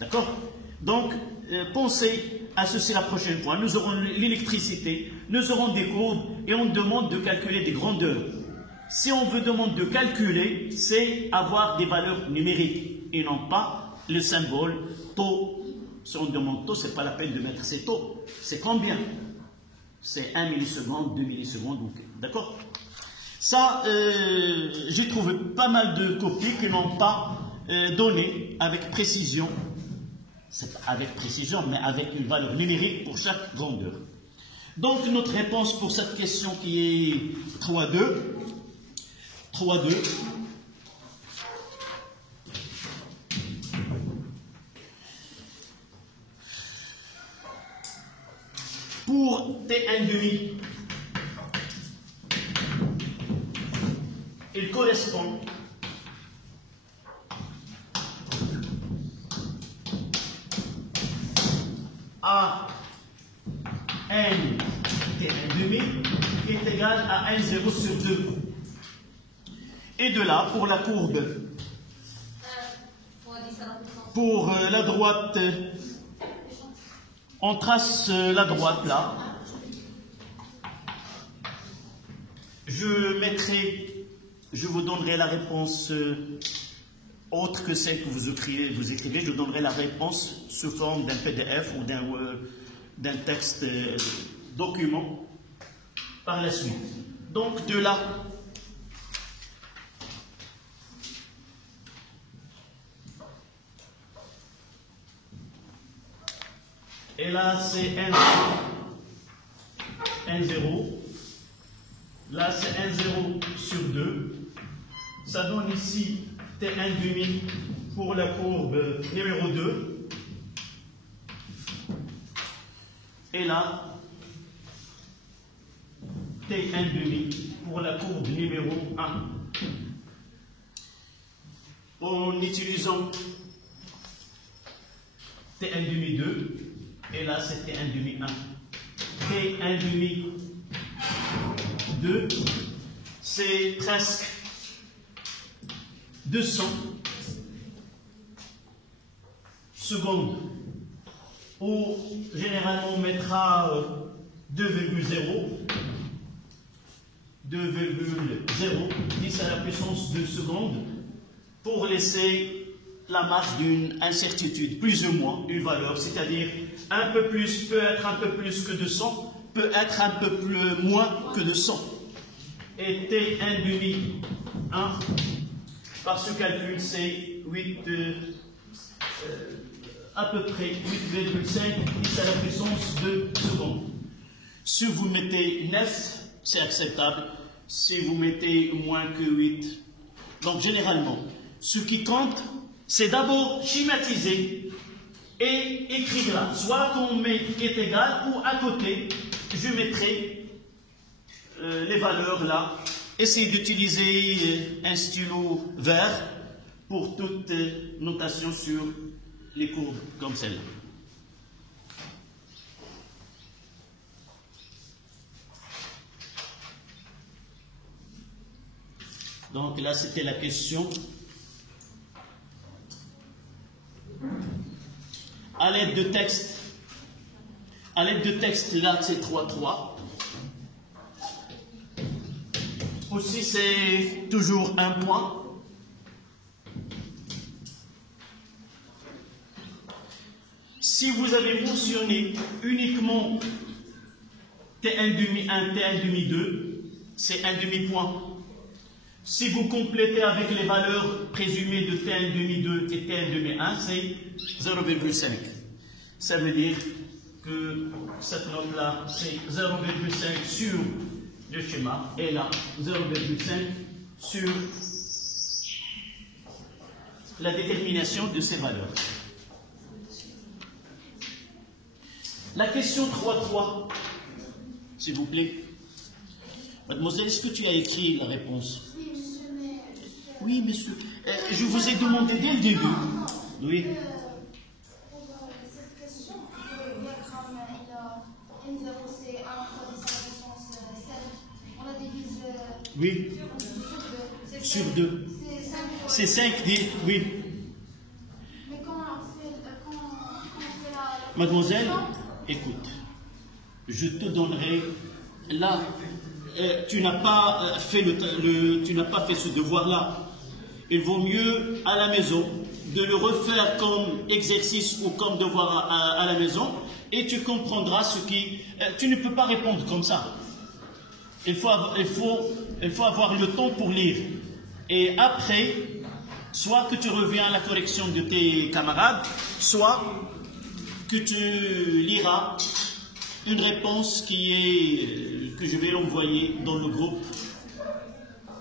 D'accord? Donc, pensez à ceci la prochaine fois. Nous aurons l'électricité, nous aurons des courbes et on demande de calculer des grandeurs. Si on vous demande de calculer, c'est avoir des valeurs numériques et non pas le symbole taux. Si on demande taux, ce n'est pas la peine de mettre ces taux. C'est combien? C'est 1 milliseconde, 2 millisecondes, d'accord? Ça, j'ai trouvé pas mal de copies qui n'ont pas donné avec précision, mais avec une valeur numérique pour chaque grandeur. Donc, notre réponse pour cette question qui est 3,2. 3,2. Pour T1,5, il correspond à n T1,5 qui est égal à 1,0 sur 2. Et de là, pour la courbe, pour la droite, on trace la droite là. Je vous donnerai la réponse autre que celle que vous écrivez. Je vous donnerai la réponse sous forme d'un PDF ou d'un texte document par la suite. Donc de là, et là c'est 1,0. Là c'est 1,0 sur 2. Ça donne ici T1,5 pour la courbe numéro 2. Et là, T1,5 pour la courbe numéro 1. En utilisant T1,5 2, et là c'est T1,5 1. T1,5 2, c'est presque 200 secondes, ou généralement on mettra 2,0, 10 à la puissance 2 secondes, pour laisser la marge d'une incertitude, plus ou moins d'une valeur, c'est-à-dire un peu plus peut être un peu plus que 200, peut être un peu plus moins que 200. Et T1,5 1, par ce calcul, c'est 8, à peu près 8,5 10 à la puissance 2 secondes. Si vous mettez 9, c'est acceptable. Si vous mettez moins que 8. Donc généralement, ce qui compte, c'est d'abord schématiser et écrire là. Soit qu'on met est égal ou à côté, je mettrai les valeurs là. Essayez d'utiliser un stylo vert pour toute notation sur les courbes comme celle-là. Donc là, c'était la question. À l'aide de texte, là, c'est 3,3. Aussi, c'est toujours un point. Si vous avez mentionné uniquement T1,5 1, T1,5 2, c'est un demi-point. Si vous complétez avec les valeurs présumées de T1,5 2 et T1,5 1, c'est 0,5. Ça veut dire que cette note-là, c'est 0,5 sur le schéma, et là, 0,5 sur la détermination de ces valeurs. La question 3.3, s'il vous plaît. Mademoiselle, est-ce que tu as écrit la réponse? Oui, monsieur, mais... Oui, monsieur. Je vous ai demandé dès le début. Oui. Pour cette question, le diagramme, il a N0, c'est 1 fois 10 à la puissance 7. On la divise Oui. Sur 2. C'est 5, dit, oui. Mais quand on fait Mademoiselle, écoute, je te donnerai la tu n'as pas fait ce devoir-là. Il vaut mieux à la maison de le refaire comme exercice ou comme devoir à la maison, et tu comprendras ce qui... tu ne peux pas répondre comme ça. Il faut avoir le temps pour lire. Et après, soit que tu reviens à la correction de tes camarades, soit que tu liras une réponse que je vais l'envoyer dans le groupe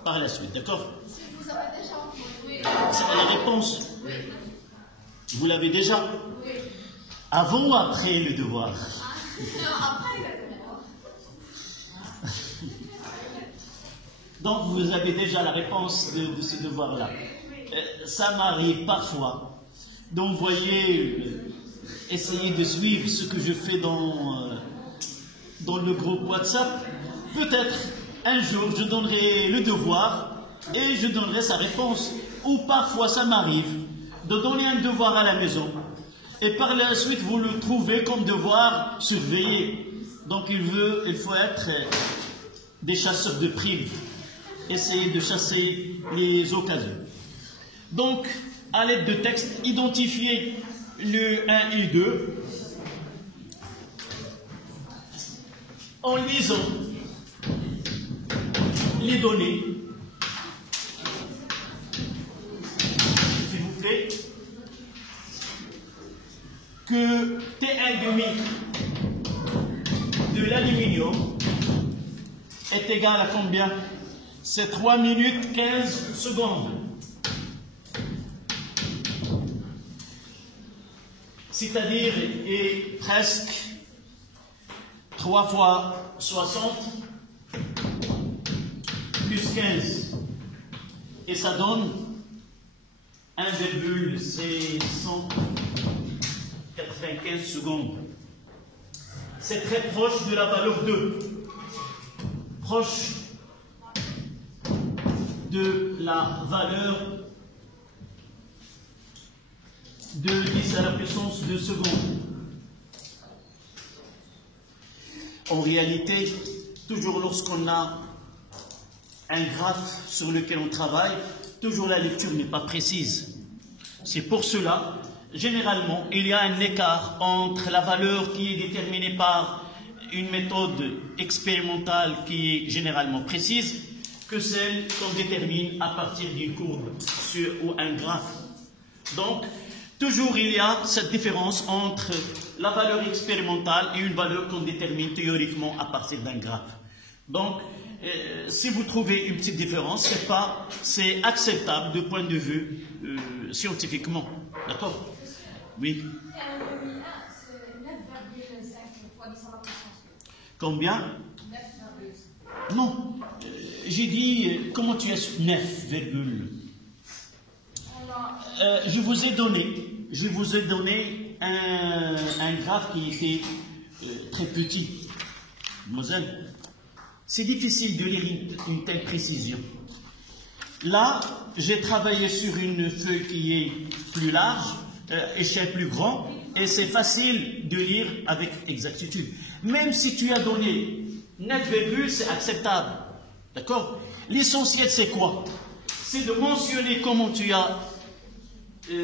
par la suite. D'accord? Si vous avez déjà entendu. La réponse, vous l'avez déjà? Oui. Avant ou après le devoir? Non, après le devoir. Donc vous avez déjà la réponse de ce devoir-là. Ça m'arrive parfois d'envoyer, essayer de suivre ce que je fais dans le groupe WhatsApp. Peut-être un jour je donnerai le devoir et je donnerai sa réponse. Ou parfois ça m'arrive de donner un devoir à la maison et par la suite vous le trouvez comme devoir surveillé. Donc il faut être des chasseurs de primes. Essayer de chasser les occasions. Donc, à l'aide de texte, identifiez le 1 et 2 en lisant les données. S'il vous plaît, que T1,5 de l'aluminium est égal à combien? C'est 3 minutes 15 secondes. C'est-à-dire est presque 3 fois 60 plus 15. Et ça donne 1,195 secondes. C'est très proche de la valeur 2. Proche de la valeur de 10 à la puissance 2 secondes. En réalité, toujours lorsqu'on a un graphe sur lequel on travaille, toujours la lecture n'est pas précise. C'est pour cela, généralement, il y a un écart entre la valeur qui est déterminée par une méthode expérimentale qui est généralement précise que celle qu'on détermine à partir d'une courbe ou un graphe. Donc, toujours il y a cette différence entre la valeur expérimentale et une valeur qu'on détermine théoriquement à partir d'un graphe. Donc, si vous trouvez une petite différence, c'est acceptable de point de vue scientifiquement. D'accord? Oui. C'est 9,5 fois 10 à la puissance. Combien? 9,5. Non. J'ai dit, comment tu as su 9, je vous ai donné un graphe qui était très petit. Mademoiselle, c'est difficile de lire une telle précision. Là, j'ai travaillé sur une feuille qui est plus large, échelle plus grande, et c'est facile de lire avec exactitude. Même si tu as donné 9 virgules, c'est acceptable. D'accord? L'essentiel, c'est quoi? C'est de mentionner comment tu as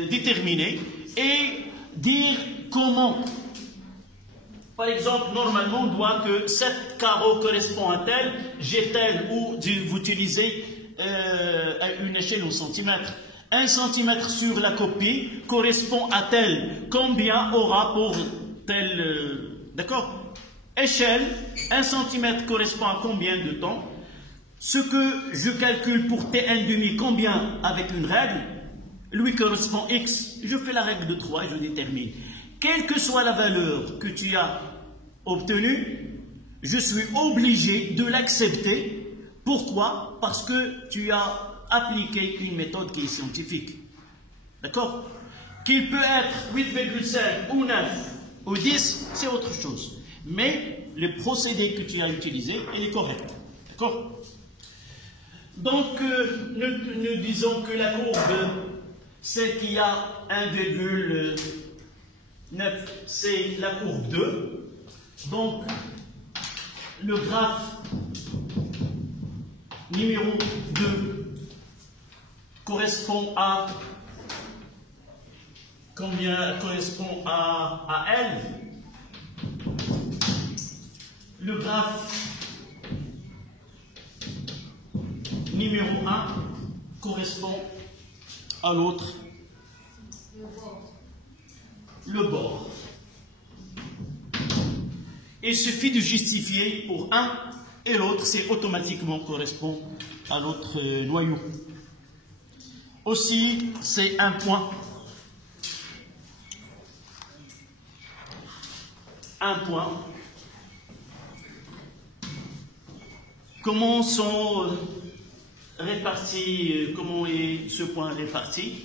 déterminé et dire comment. Par exemple, normalement, on doit que 7 carreaux correspond à tel, j'ai tel, ou vous utilisez une échelle en centimètres. 1 centimètre sur la copie correspond à tel. Combien aura pour tel... D'accord? Échelle, 1 centimètre correspond à combien de temps? Ce que je calcule pour T1,5, combien avec une règle, lui correspond X. Je fais la règle de 3 et je détermine. Quelle que soit la valeur que tu as obtenue, je suis obligé de l'accepter. Pourquoi? Parce que tu as appliqué une méthode qui est scientifique. D'accord? Qu'il peut être 8,5 ou 9 ou 10, c'est autre chose. Mais le procédé que tu as utilisé, il est correct. D'accord? Donc, nous disons que la courbe, c'est qu'il y a 1,9, c'est la courbe 2. Donc, le graphe numéro 2 correspond à combien correspond à L. Le graphe numéro 1 correspond à l'autre, le bord. Il suffit de justifier pour un et l'autre, c'est automatiquement correspond à l'autre noyau. Aussi, c'est un point. Un point. Comment sont répartis, comment est ce point réparti?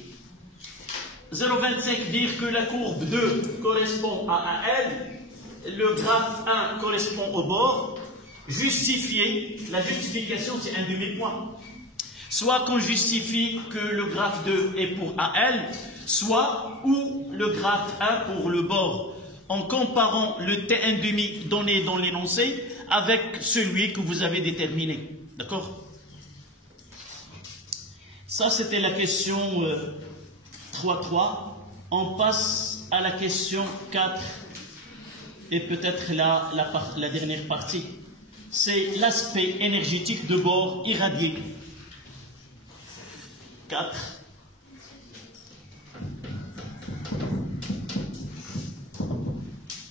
0,25 dire que la courbe 2 correspond à L, le graphe 1 correspond au bord. Justifier, la justification c'est un demi-point. Soit qu'on justifie que le graphe 2 est pour AL, soit ou le graphe 1 pour le bord, en comparant le T1,5 donné dans l'énoncé avec celui que vous avez déterminé. D'accord? Ça, c'était la question 3.3. On passe à la question 4 et peut-être la dernière partie. C'est l'aspect énergétique de bord irradié. 4.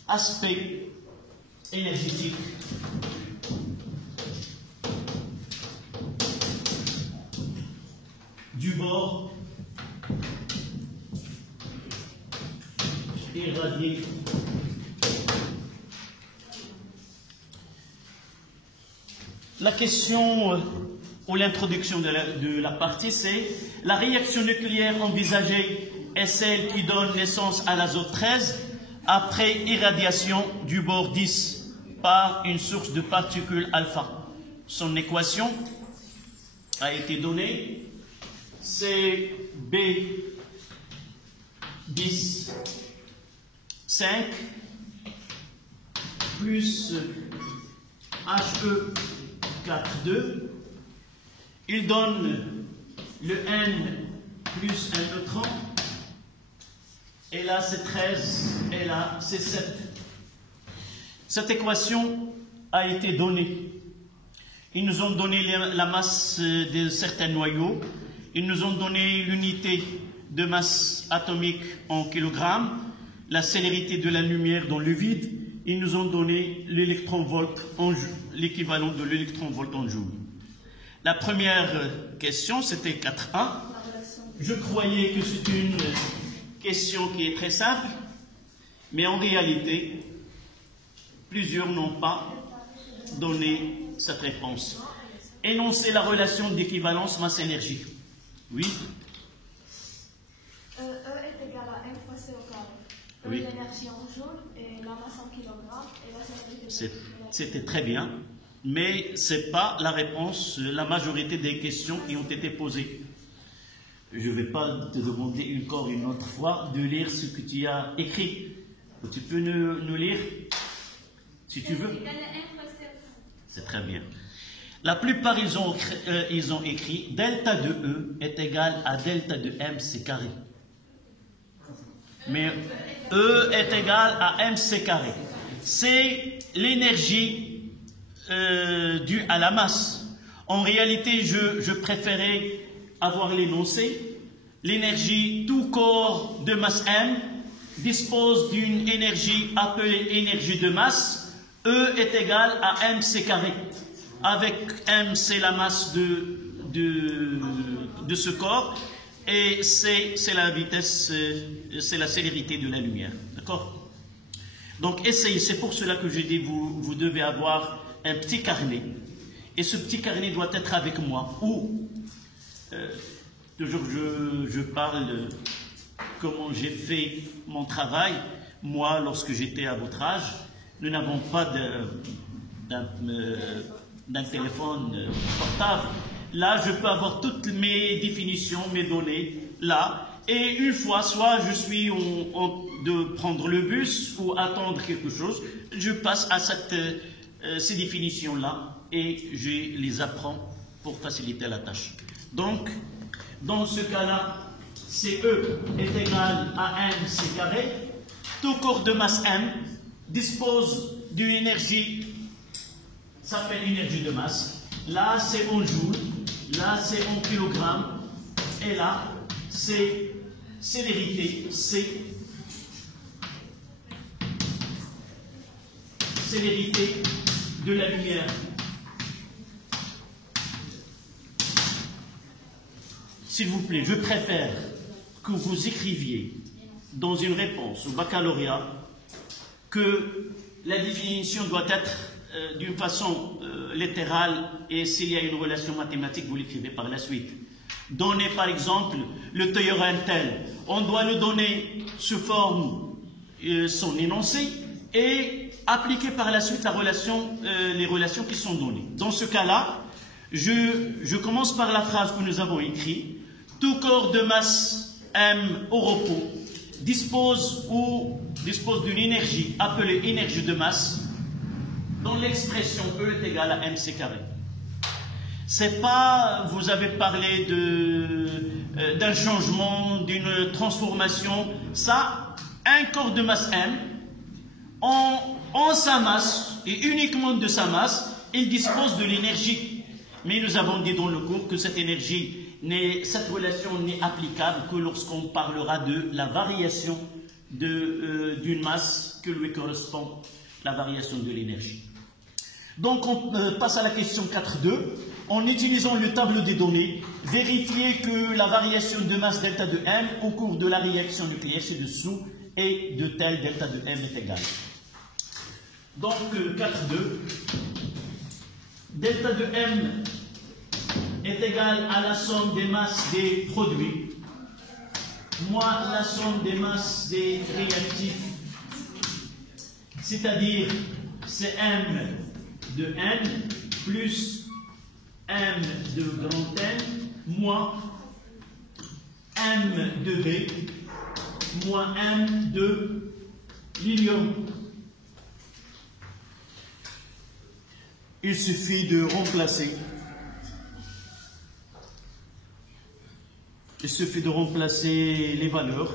Aspect énergétique du bord irradié la question ou l'introduction de la partie, c'est la réaction nucléaire envisagée est celle qui donne naissance à l'azote 13 après irradiation du bord 10 par une source de particules alpha. Son équation a été donnée, c'est B10 5 plus HE 4,2, il donne le N plus un neutron, et là c'est 13, et là c'est 7. Cette équation a été donnée. Ils nous ont donné la masse de certains noyaux, ils nous ont donné l'unité de masse atomique en kilogrammes, la célérité de la lumière dans le vide, ils nous ont donné l'électron-volt en l'équivalent de l'électron-volt en joule. La première question, c'était 4.1. Je croyais que c'est une question qui est très simple, mais en réalité, plusieurs n'ont pas donné cette réponse. Énoncer la relation d'équivalence masse-énergie. Oui. E est égal à M fois C au carré. Oui. L'énergie en joule et la masse en kilogrammes et la célérité. C'était très bien, mais ce n'est pas la réponse, la majorité des questions qui ont été posées. Je ne vais pas te demander encore une autre fois de lire ce que tu as écrit. Tu peux nous lire, si tu veux. C'est très bien. La plupart, ils ont écrit delta de E est égal à delta de MC carré. Mais E est égal à MC carré. C'est l'énergie due à la masse. En réalité, je préférais avoir l'énoncé. L'énergie, tout corps de masse M dispose d'une énergie appelée énergie de masse. E est égal à MC carré. Avec M, c'est la masse de ce corps. Et c'est la vitesse, c'est la célérité de la lumière. D'accord? Donc essayez, c'est pour cela que je dis vous devez avoir un petit carnet. Et ce petit carnet doit être avec moi. Ou, toujours je parle comment j'ai fait mon travail. Moi, lorsque j'étais à votre âge, nous n'avons pas d'un téléphone portable. Là, je peux avoir toutes mes définitions, mes données, là. Et une fois, soit je suis de prendre le bus ou attendre quelque chose, je passe à ces définitions-là et je les apprends pour faciliter la tâche. Donc, dans ce cas-là, CE est égal à mc carré. Tout corps de masse m dispose d'une énergie, s'appelle énergie de masse. Là, c'est en joules, là, c'est en kilogrammes, et là, c'est célérité, célérité de la lumière. S'il vous plaît, je préfère que vous écriviez dans une réponse au baccalauréat que la définition doit être d'une façon littérale, et s'il y a une relation mathématique, vous l'écrivez par la suite. Donnez par exemple le théorème tel, on doit le donner sous forme son énoncé et appliquer par la suite les relations qui sont données. Dans ce cas-là, je commence par la phrase que nous avons écrite. Tout corps de masse m au repos dispose d'une énergie appelée énergie de masse, dont l'expression E est égale à mc carré. C'est pas, vous avez parlé d'un changement, d'une transformation. Ça, un corps de masse m, en sa masse, et uniquement de sa masse, il dispose de l'énergie. Mais nous avons dit dans le cours que cette relation n'est applicable que lorsqu'on parlera de la variation d'une masse que lui correspond la variation de l'énergie. Donc on passe à la question 4.2. En utilisant le tableau des données, vérifiez que la variation de masse delta de m au cours de la réaction nucléaire ci-dessous est de tel delta de m est égal. Donc 4.2, delta de m est égal à la somme des masses des produits moins la somme des masses des réactifs, c'est-à-dire c'est m de n plus m de grand N moins m de B moins m de l'hélium. Il suffit de remplacer. Il suffit de remplacer les valeurs.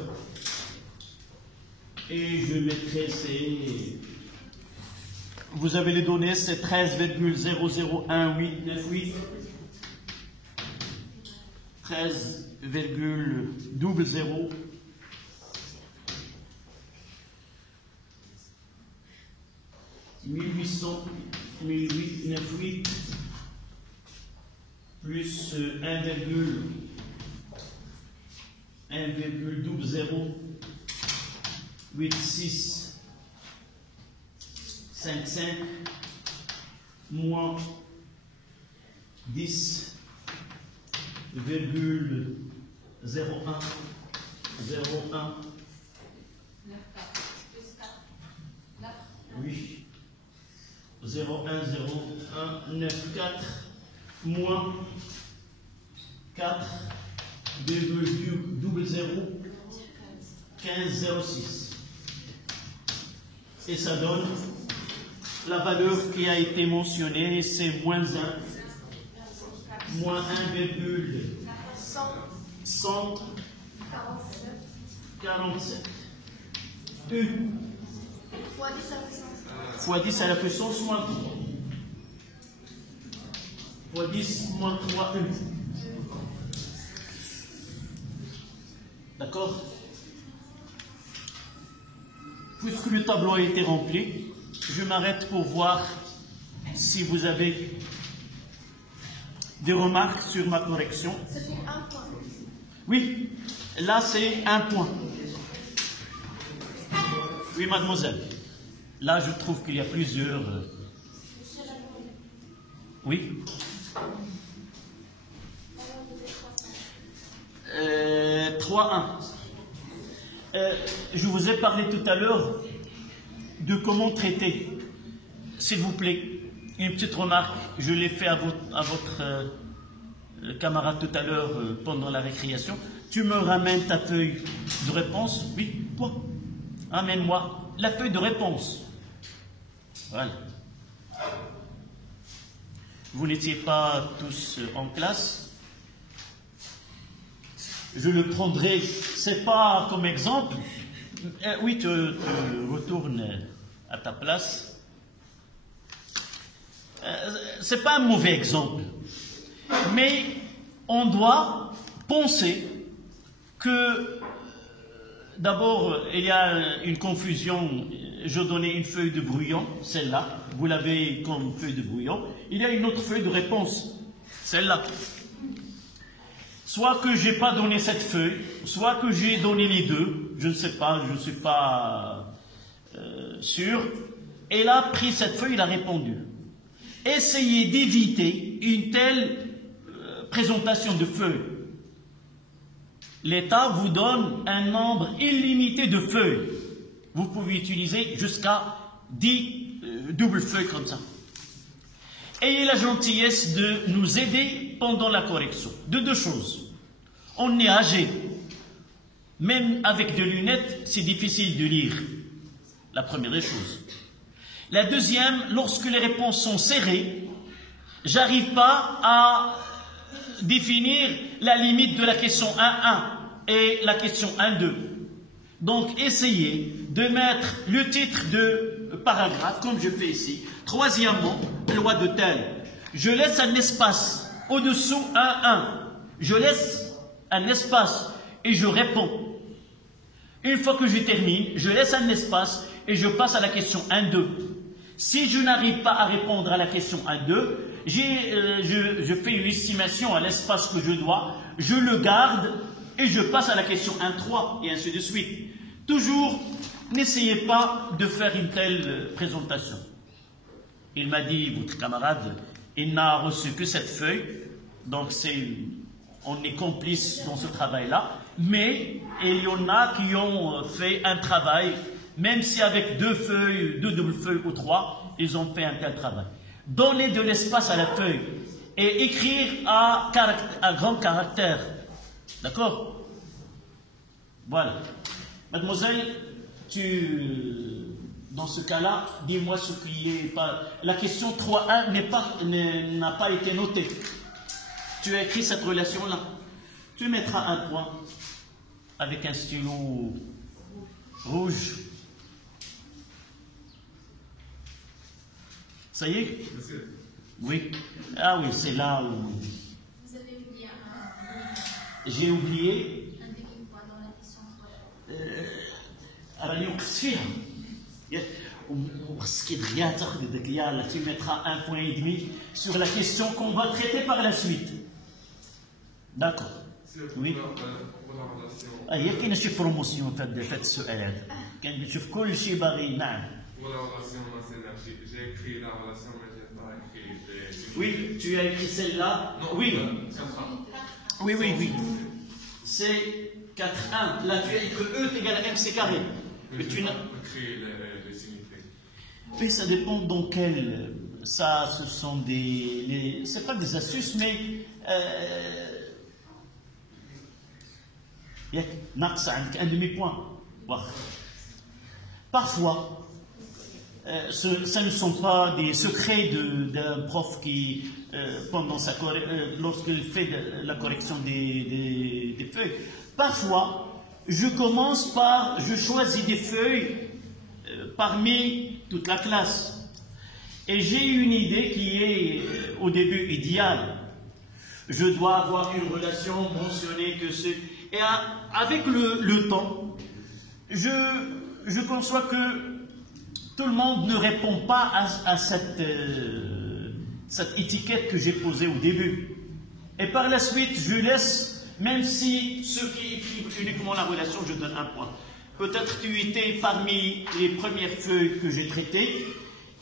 Et je mettrai ces... Vous avez les données, c'est 13,001898. 13,00 1898 plus 1,008655 moins 10,0101. Oui. 0,10194 moins 4,001506. Et ça donne la valeur qui a été mentionnée, c'est moins 1, moins 1,147. U fois 10 à la puissance moins 3. Fois 10 moins 3 U. D'accord? Puisque le tableau a été rempli, je m'arrête pour voir si vous avez des remarques sur ma correction. C'est un point. Oui, là c'est un point. Oui, mademoiselle. Là, je trouve qu'il y a plusieurs... Oui. 3.1. Je vous ai parlé tout à l'heure de comment traiter. S'il vous plaît, une petite remarque. Je l'ai fait à votre camarade tout à l'heure pendant la récréation. Tu me ramènes ta feuille de réponse. Oui, toi. Amène-moi la feuille de réponse. Voilà. vous n'étiez pas tous en classe. Je le prendrai, c'est pas comme exemple. Oui, tu retournes à ta place. C'est pas un mauvais exemple. Mais on doit penser que d'abord, il y a une confusion. Je donnais une feuille de brouillon, celle-là. Vous l'avez comme feuille de brouillon. Il y a une autre feuille de réponse, celle-là. Soit que je n'ai pas donné cette feuille, soit que j'ai donné les deux. Je ne sais pas, je ne suis pas sûr. Elle a pris cette feuille, il a répondu. Essayez d'éviter une telle présentation de feuilles. L'État vous donne un nombre illimité de feuilles. Vous pouvez utiliser jusqu'à 10 doubles feuilles comme ça. Ayez la gentillesse de nous aider pendant la correction. De deux choses. On est âgé. Même avec des lunettes, c'est difficile de lire. La première des choses. La deuxième, lorsque les réponses sont serrées, j'arrive pas à définir la limite de la question 1.1 et la question 1.2. Donc, essayez de mettre le titre de paragraphe, comme je fais ici. Troisièmement, loi de tel. Je laisse un espace au-dessous 1.1. Je laisse un espace et je réponds. Une fois que je termine, je laisse un espace et je passe à la question 1.2. Si je n'arrive pas à répondre à la question 1.2, je fais une estimation à l'espace que je dois, je le garde et je passe à la question 1.3 et ainsi de suite. Toujours, n'essayez pas de faire une telle présentation. Il m'a dit, votre camarade, il n'a reçu que cette feuille, donc on est complice dans ce travail-là, mais il y en a qui ont fait un travail, même si avec deux feuilles, deux doubles feuilles ou trois, ils ont fait un tel travail. Donnez de l'espace à la feuille et écrire à grand caractère. D'accord? Voilà. Mademoiselle, dans ce cas-là, dis-moi ce qui est pas. La question 3.1 n'a pas été notée. Tu as écrit cette relation-là. Tu mettras un point avec un stylo rouge. Ça y est? Oui. Ah oui, c'est là où. Vous avez oublié un. J'ai oublié. Un demi-point dans la question 3. راني وقفت فيها وخصك دغيا تاخذ داك يلاه tu mettras un point et demi sur la question qu'on va traiter par la suite. D'accord. Oui. هي كاينه شي بروموسيون في هذا السؤال هذا كنشوف كل شيء باغي. نعم. Oui, tu as écrit celle-là. Oui. Oui, oui, oui. C'est 4.1. Là, tu as écrit E égale à MC carré. Mais tu n'as. Oui, ça dépend dans quel. Ça, ce sont des. C'est pas des astuces, mais. Un demi-point. Parfois. Ce ne sont pas des secrets d'un prof qui, lorsqu'il fait la correction des feuilles. Parfois, je choisis des feuilles parmi toute la classe. Et j'ai une idée qui est au début idéale. Je dois avoir une relation mentionnée que ce. Et avec le temps, je conçois que tout le monde ne répond pas à cette étiquette que j'ai posée au début. Et par la suite, je laisse, même si ceux qui écrivent uniquement la relation, je donne un point. Peut-être tu étais parmi les premières feuilles que j'ai traitées,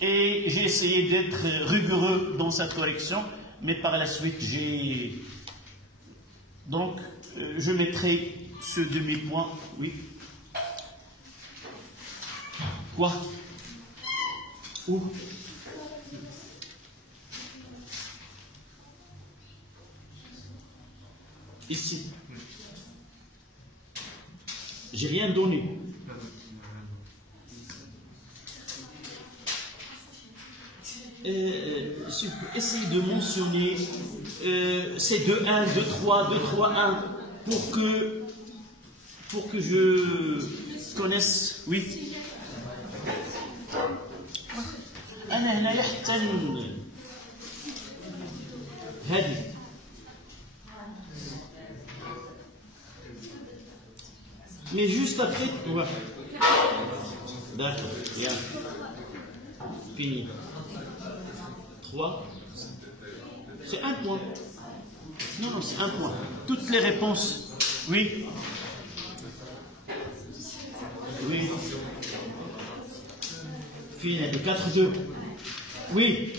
et j'ai essayé d'être rigoureux dans cette correction, mais par la suite, Donc, je mettrai ce demi-point, oui. Quoi? Où? Ici. J'ai rien donné. essayez de mentionner ces 2-1, 2-3, 2-3-1 pour que je connaisse. Oui. أنا هنا حتى هذه mais juste après ouais. D'accord, bien. Fini. 3. C'est un point. Non, non, c'est un point. Toutes les réponses. Oui. Oui. Fini. 4-2. Oui.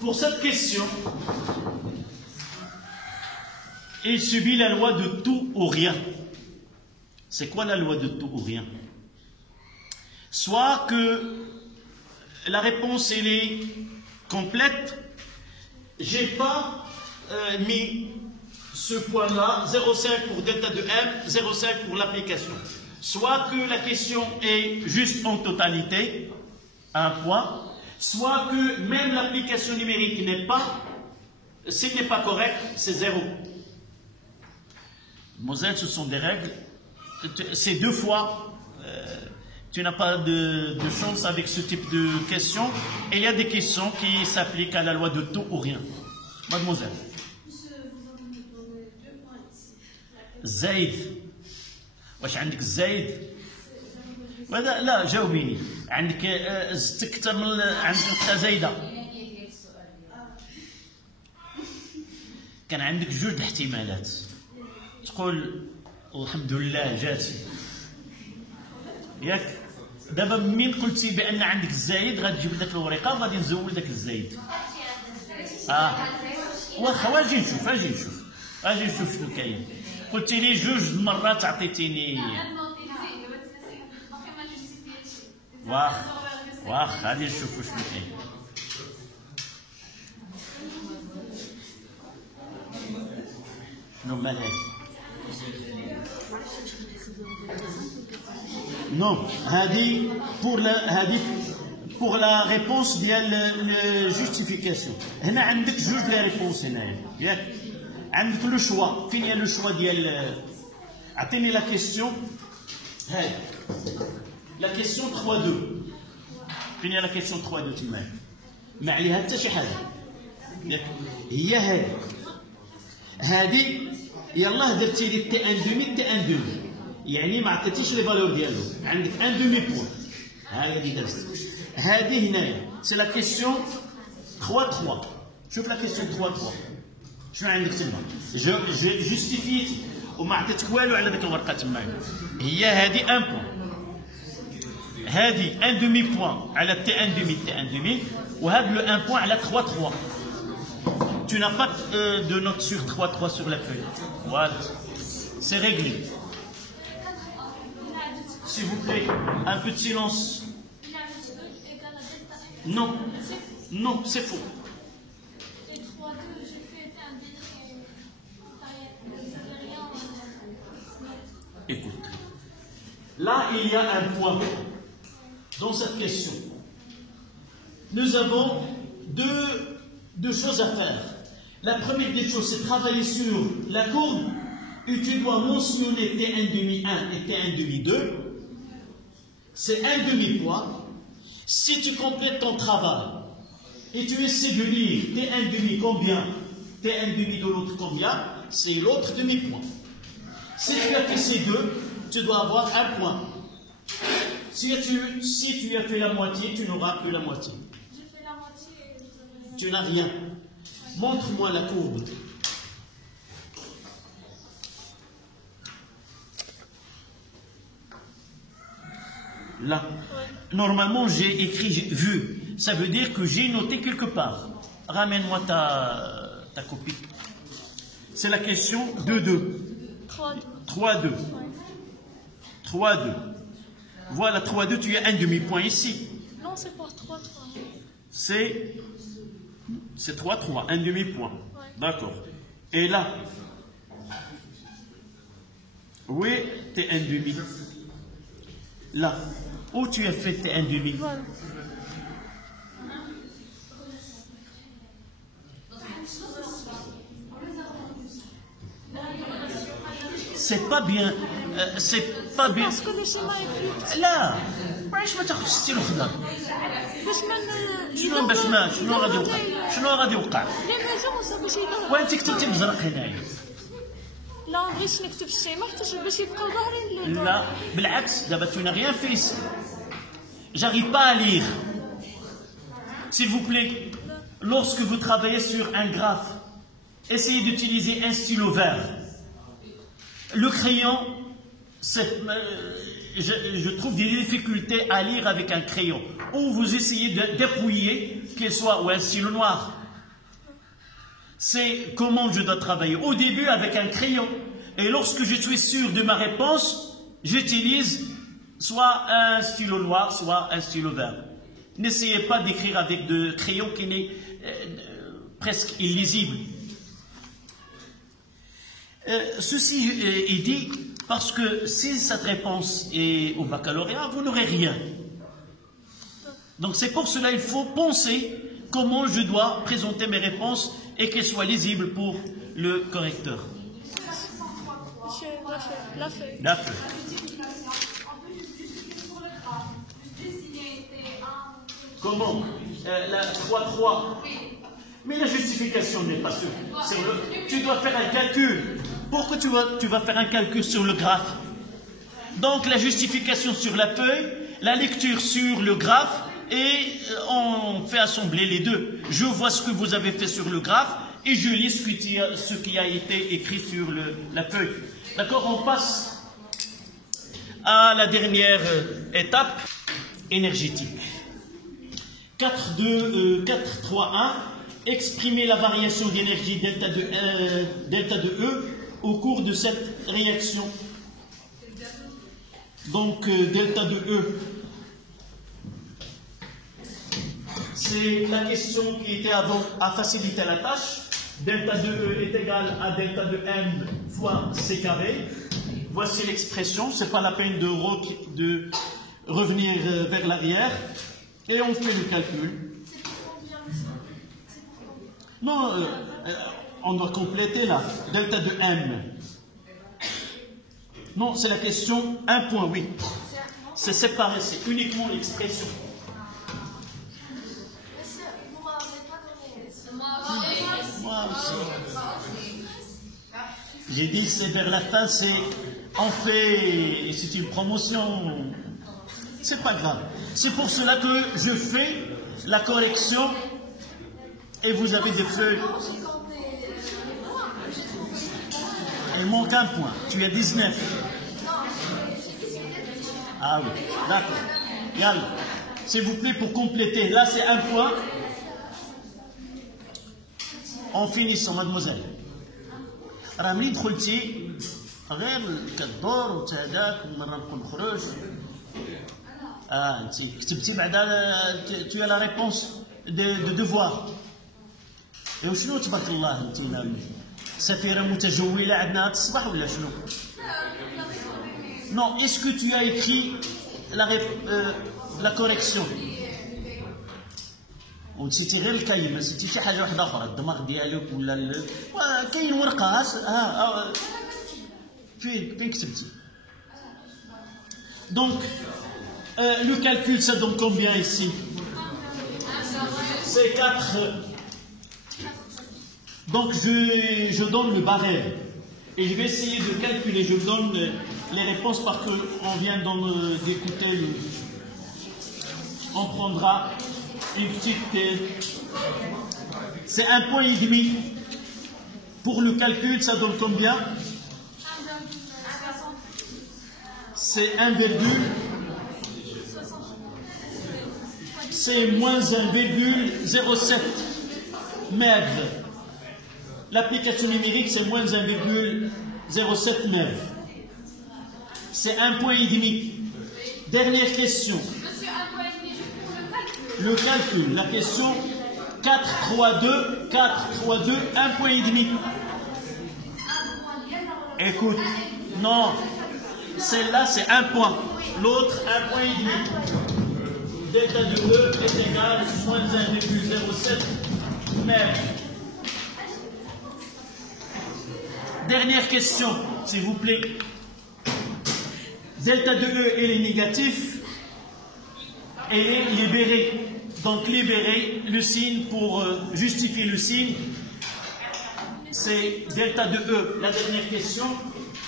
Pour cette question, il subit la loi de tout ou rien. C'est quoi la loi de tout ou rien? Soit que la réponse elle est complète, j'ai pas mis ce point-là, 0,5 pour delta de M, 0,5 pour l'application. Soit que la question est juste en totalité, un point, soit que même l'application numérique n'est pas, s'il n'est pas correct, c'est 0. Moselle, ce sont des règles. C'est 2 fois. Tu n'as pas de chance avec ce type de questions. Et il y a des questions qui s'appliquent à la loi de tout ou rien. Mademoiselle. Monsieur, vous avez donné 2 points ici. زايد. واش عندك زايد؟ لا جاوبيني. عندك زدت اكثر من عندك نقطة زايدة. كان عندك 2 احتمالات. تقول الحمد لله جاتي ياك دابا من قلتي بان عندك الزايد غتجيب لك الورقه وغادي نزول داك الزايد واخا اجي نشوف شنو كاين قلتي لي 2 مرات عطيتيني واخا غادي نشوفوا شنو كاين شنو مال هادي Non, pour la réponse ديال justification. هنا عندك 2 لي ريبونس هنايا ياك عندك لو شوا فين هي لو شوا ديال عطيني لا كيسيون هاي لا كيسيون 3-2 فين هي لا كيسيون 3-2 تما ما عليها حتى شي حاجه ياك هي هذه يلاه درتي لي تي ان دومي تي ان دومي يعني ما عطيتيش لي فالور ديالو عندك ان دومي بوين ها هي اللي درت هذه هنايا سي لا كيسيون 3-3 شوف لا كيسيون 3-3 شنو عندك تما جوستيفيتي وما عطيتك والو على ديك الورقه تما هي هذه ان بوين هذه ان دومي بوين على تي ان دومي تي ان دومي وهذا لو ان بوين على 3-3 tu n'as pas de note sur 3-3 sur la feuille. Voilà. C'est réglé. S'il vous plaît, un peu de silence. Non. Non, c'est faux. Écoute. Là, il y a un point dans cette question. Nous avons deux choses à faire. La première des choses, c'est travailler sur la courbe et tu dois mentionner T1 demi 1 et T1 demi 2. C'est un demi-point. Si tu complètes ton travail et tu essaies de lire T1 demi combien, T1 demi de l'autre combien, c'est l'autre demi-point. Si tu as fait ces 2, tu dois avoir un point. Si tu as fait la moitié, tu n'auras que la moitié. J'ai fait la moitié et vous avez... Tu n'as rien. Montre-moi la courbe. Là. Normalement, j'ai écrit vu. Ça veut dire que j'ai noté quelque part. Ramène-moi ta copie. C'est la question 2-2. 3-2. 3-2. Voilà, 3-2, tu as un demi-point ici. Non, c'est pas 3-3. C'est 3-3, un demi-point. Ouais. D'accord. Et là, oui, t'es un demi. Là. Où tu as fait un demi? Voilà. C'est pas bien. C'est pas bien. Parce que le schéma est plus... لا علاش ما تاخذش ستيل وخضر؟ شنو غادي يوقع؟ لي ميزون باش يبانو. وانت كتبتي بزرق هنايا. لا ما بغيتش نكتب الشيما حتى باش يبقاو ظاهرين لي. لا بالعكس دابا tu n'as rien fait ici. J'arrive pas à lire. S'il vous plaît, lorsque vous travaillez sur un graphe, essayez d'utiliser un stylo vert. Le crayon, je trouve des difficultés à lire avec un crayon. Ou vous essayez de dépouiller, qu'il soit ou un stylo noir. C'est comment je dois travailler. Au début avec un crayon. Et lorsque je suis sûr de ma réponse, j'utilise soit un stylo noir, soit un stylo vert. N'essayez pas d'écrire avec de crayon qui n'est presque illisible. Ceci est dit parce que si cette réponse est au baccalauréat, vous n'aurez rien. Donc c'est pour cela qu'il faut penser comment je dois présenter mes réponses et qu'elles soient lisibles pour le correcteur. La feuille. La feuille. Comment la 3-3. Mais la justification n'est pas sûre. Tu dois faire un calcul. Pourquoi tu vas faire un calcul sur le graphe? Donc la justification sur la feuille, la lecture sur le graphe, et on fait assembler les deux. Je vois ce que vous avez fait sur le graphe et je lis ce qui a été écrit sur la feuille. D'accord? On passe à la dernière étape énergétique. 4-3-1. Exprimer la variation d'énergie delta de E au cours de cette réaction. Donc delta de E, c'est la question qui était avant à faciliter la tâche. Delta de E est égal à delta de M fois C carré. Voici l'expression, ce n'est pas la peine de revenir vers l'arrière. Et on fait le calcul. Non, on doit compléter là. Delta de M. Non, c'est la question, un point, oui. C'est séparé, c'est uniquement l'expression. Moi aussi. J'ai dit, c'est vers la fin, c'est on fait, c'est une promotion. C'est pas grave. C'est pour cela que je fais la correction. Et vous avez des feuilles. Il manque un point. Tu as 19. Ah oui, d'accord. Yalla. S'il vous plaît, pour compléter. Là, c'est un point. En finissant, mademoiselle. رامي دخلتي غير كدور وتهداك ومرة نبقى نخرج. انت كتبتي بعدا tu as la réponse de devoir. وشنو تبارك الله انت سفيرة متجولة عندنا هذا الصباح ولا شنو؟ Non, est-ce que tu as écrit la correction? ونسيتي غير الكاين ما نسيتي شي حاجة واحدة أخرى الدماغ ديالك ولا كاين ورقة فين كتبتي؟ Donc le calcul ça donne combien ici? C'est 4. Donc je donne le barème et je vais essayer de calculer. Je donne les réponses parce qu'on vient d'écouter on prendra une petite. C'est 1,5 point. Pour le calcul, ça donne combien? C'est 1, c'est moins 1,07 MeV. L'application numérique, c'est moins 1,07 MeV. C'est 1,5 point. Dernière question. Monsieur, 1,5 point pour le calcul. La question 4,3,2, 4,3,2, 1,5 point. Écoute, non. celle-là, c'est 1 point. L'autre, 1 point et demi. Delta de E est égal à moins 1,07 mètres. Dernière question, s'il vous plaît. Delta de E, elle est négatif. Elle est libérée. Donc libérer le signe pour justifier le signe, c'est delta de E. La dernière question,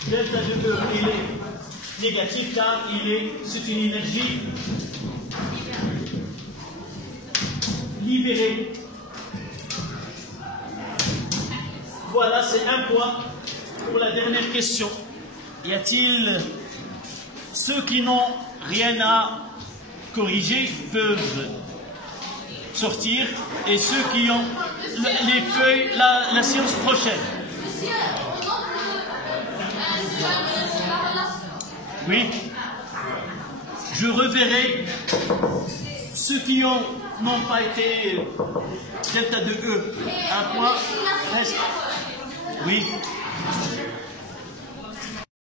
delta de E, il est négatif car c'est une énergie libérée. Voilà, c'est 1 point pour la dernière question. Y a-t-il ceux qui n'ont rien à corriger peuvent sortir, et ceux qui ont les feuilles la séance prochaine. Oui. Je reverrai ceux qui n'ont pas été delta de E. 1 point reste. Oui.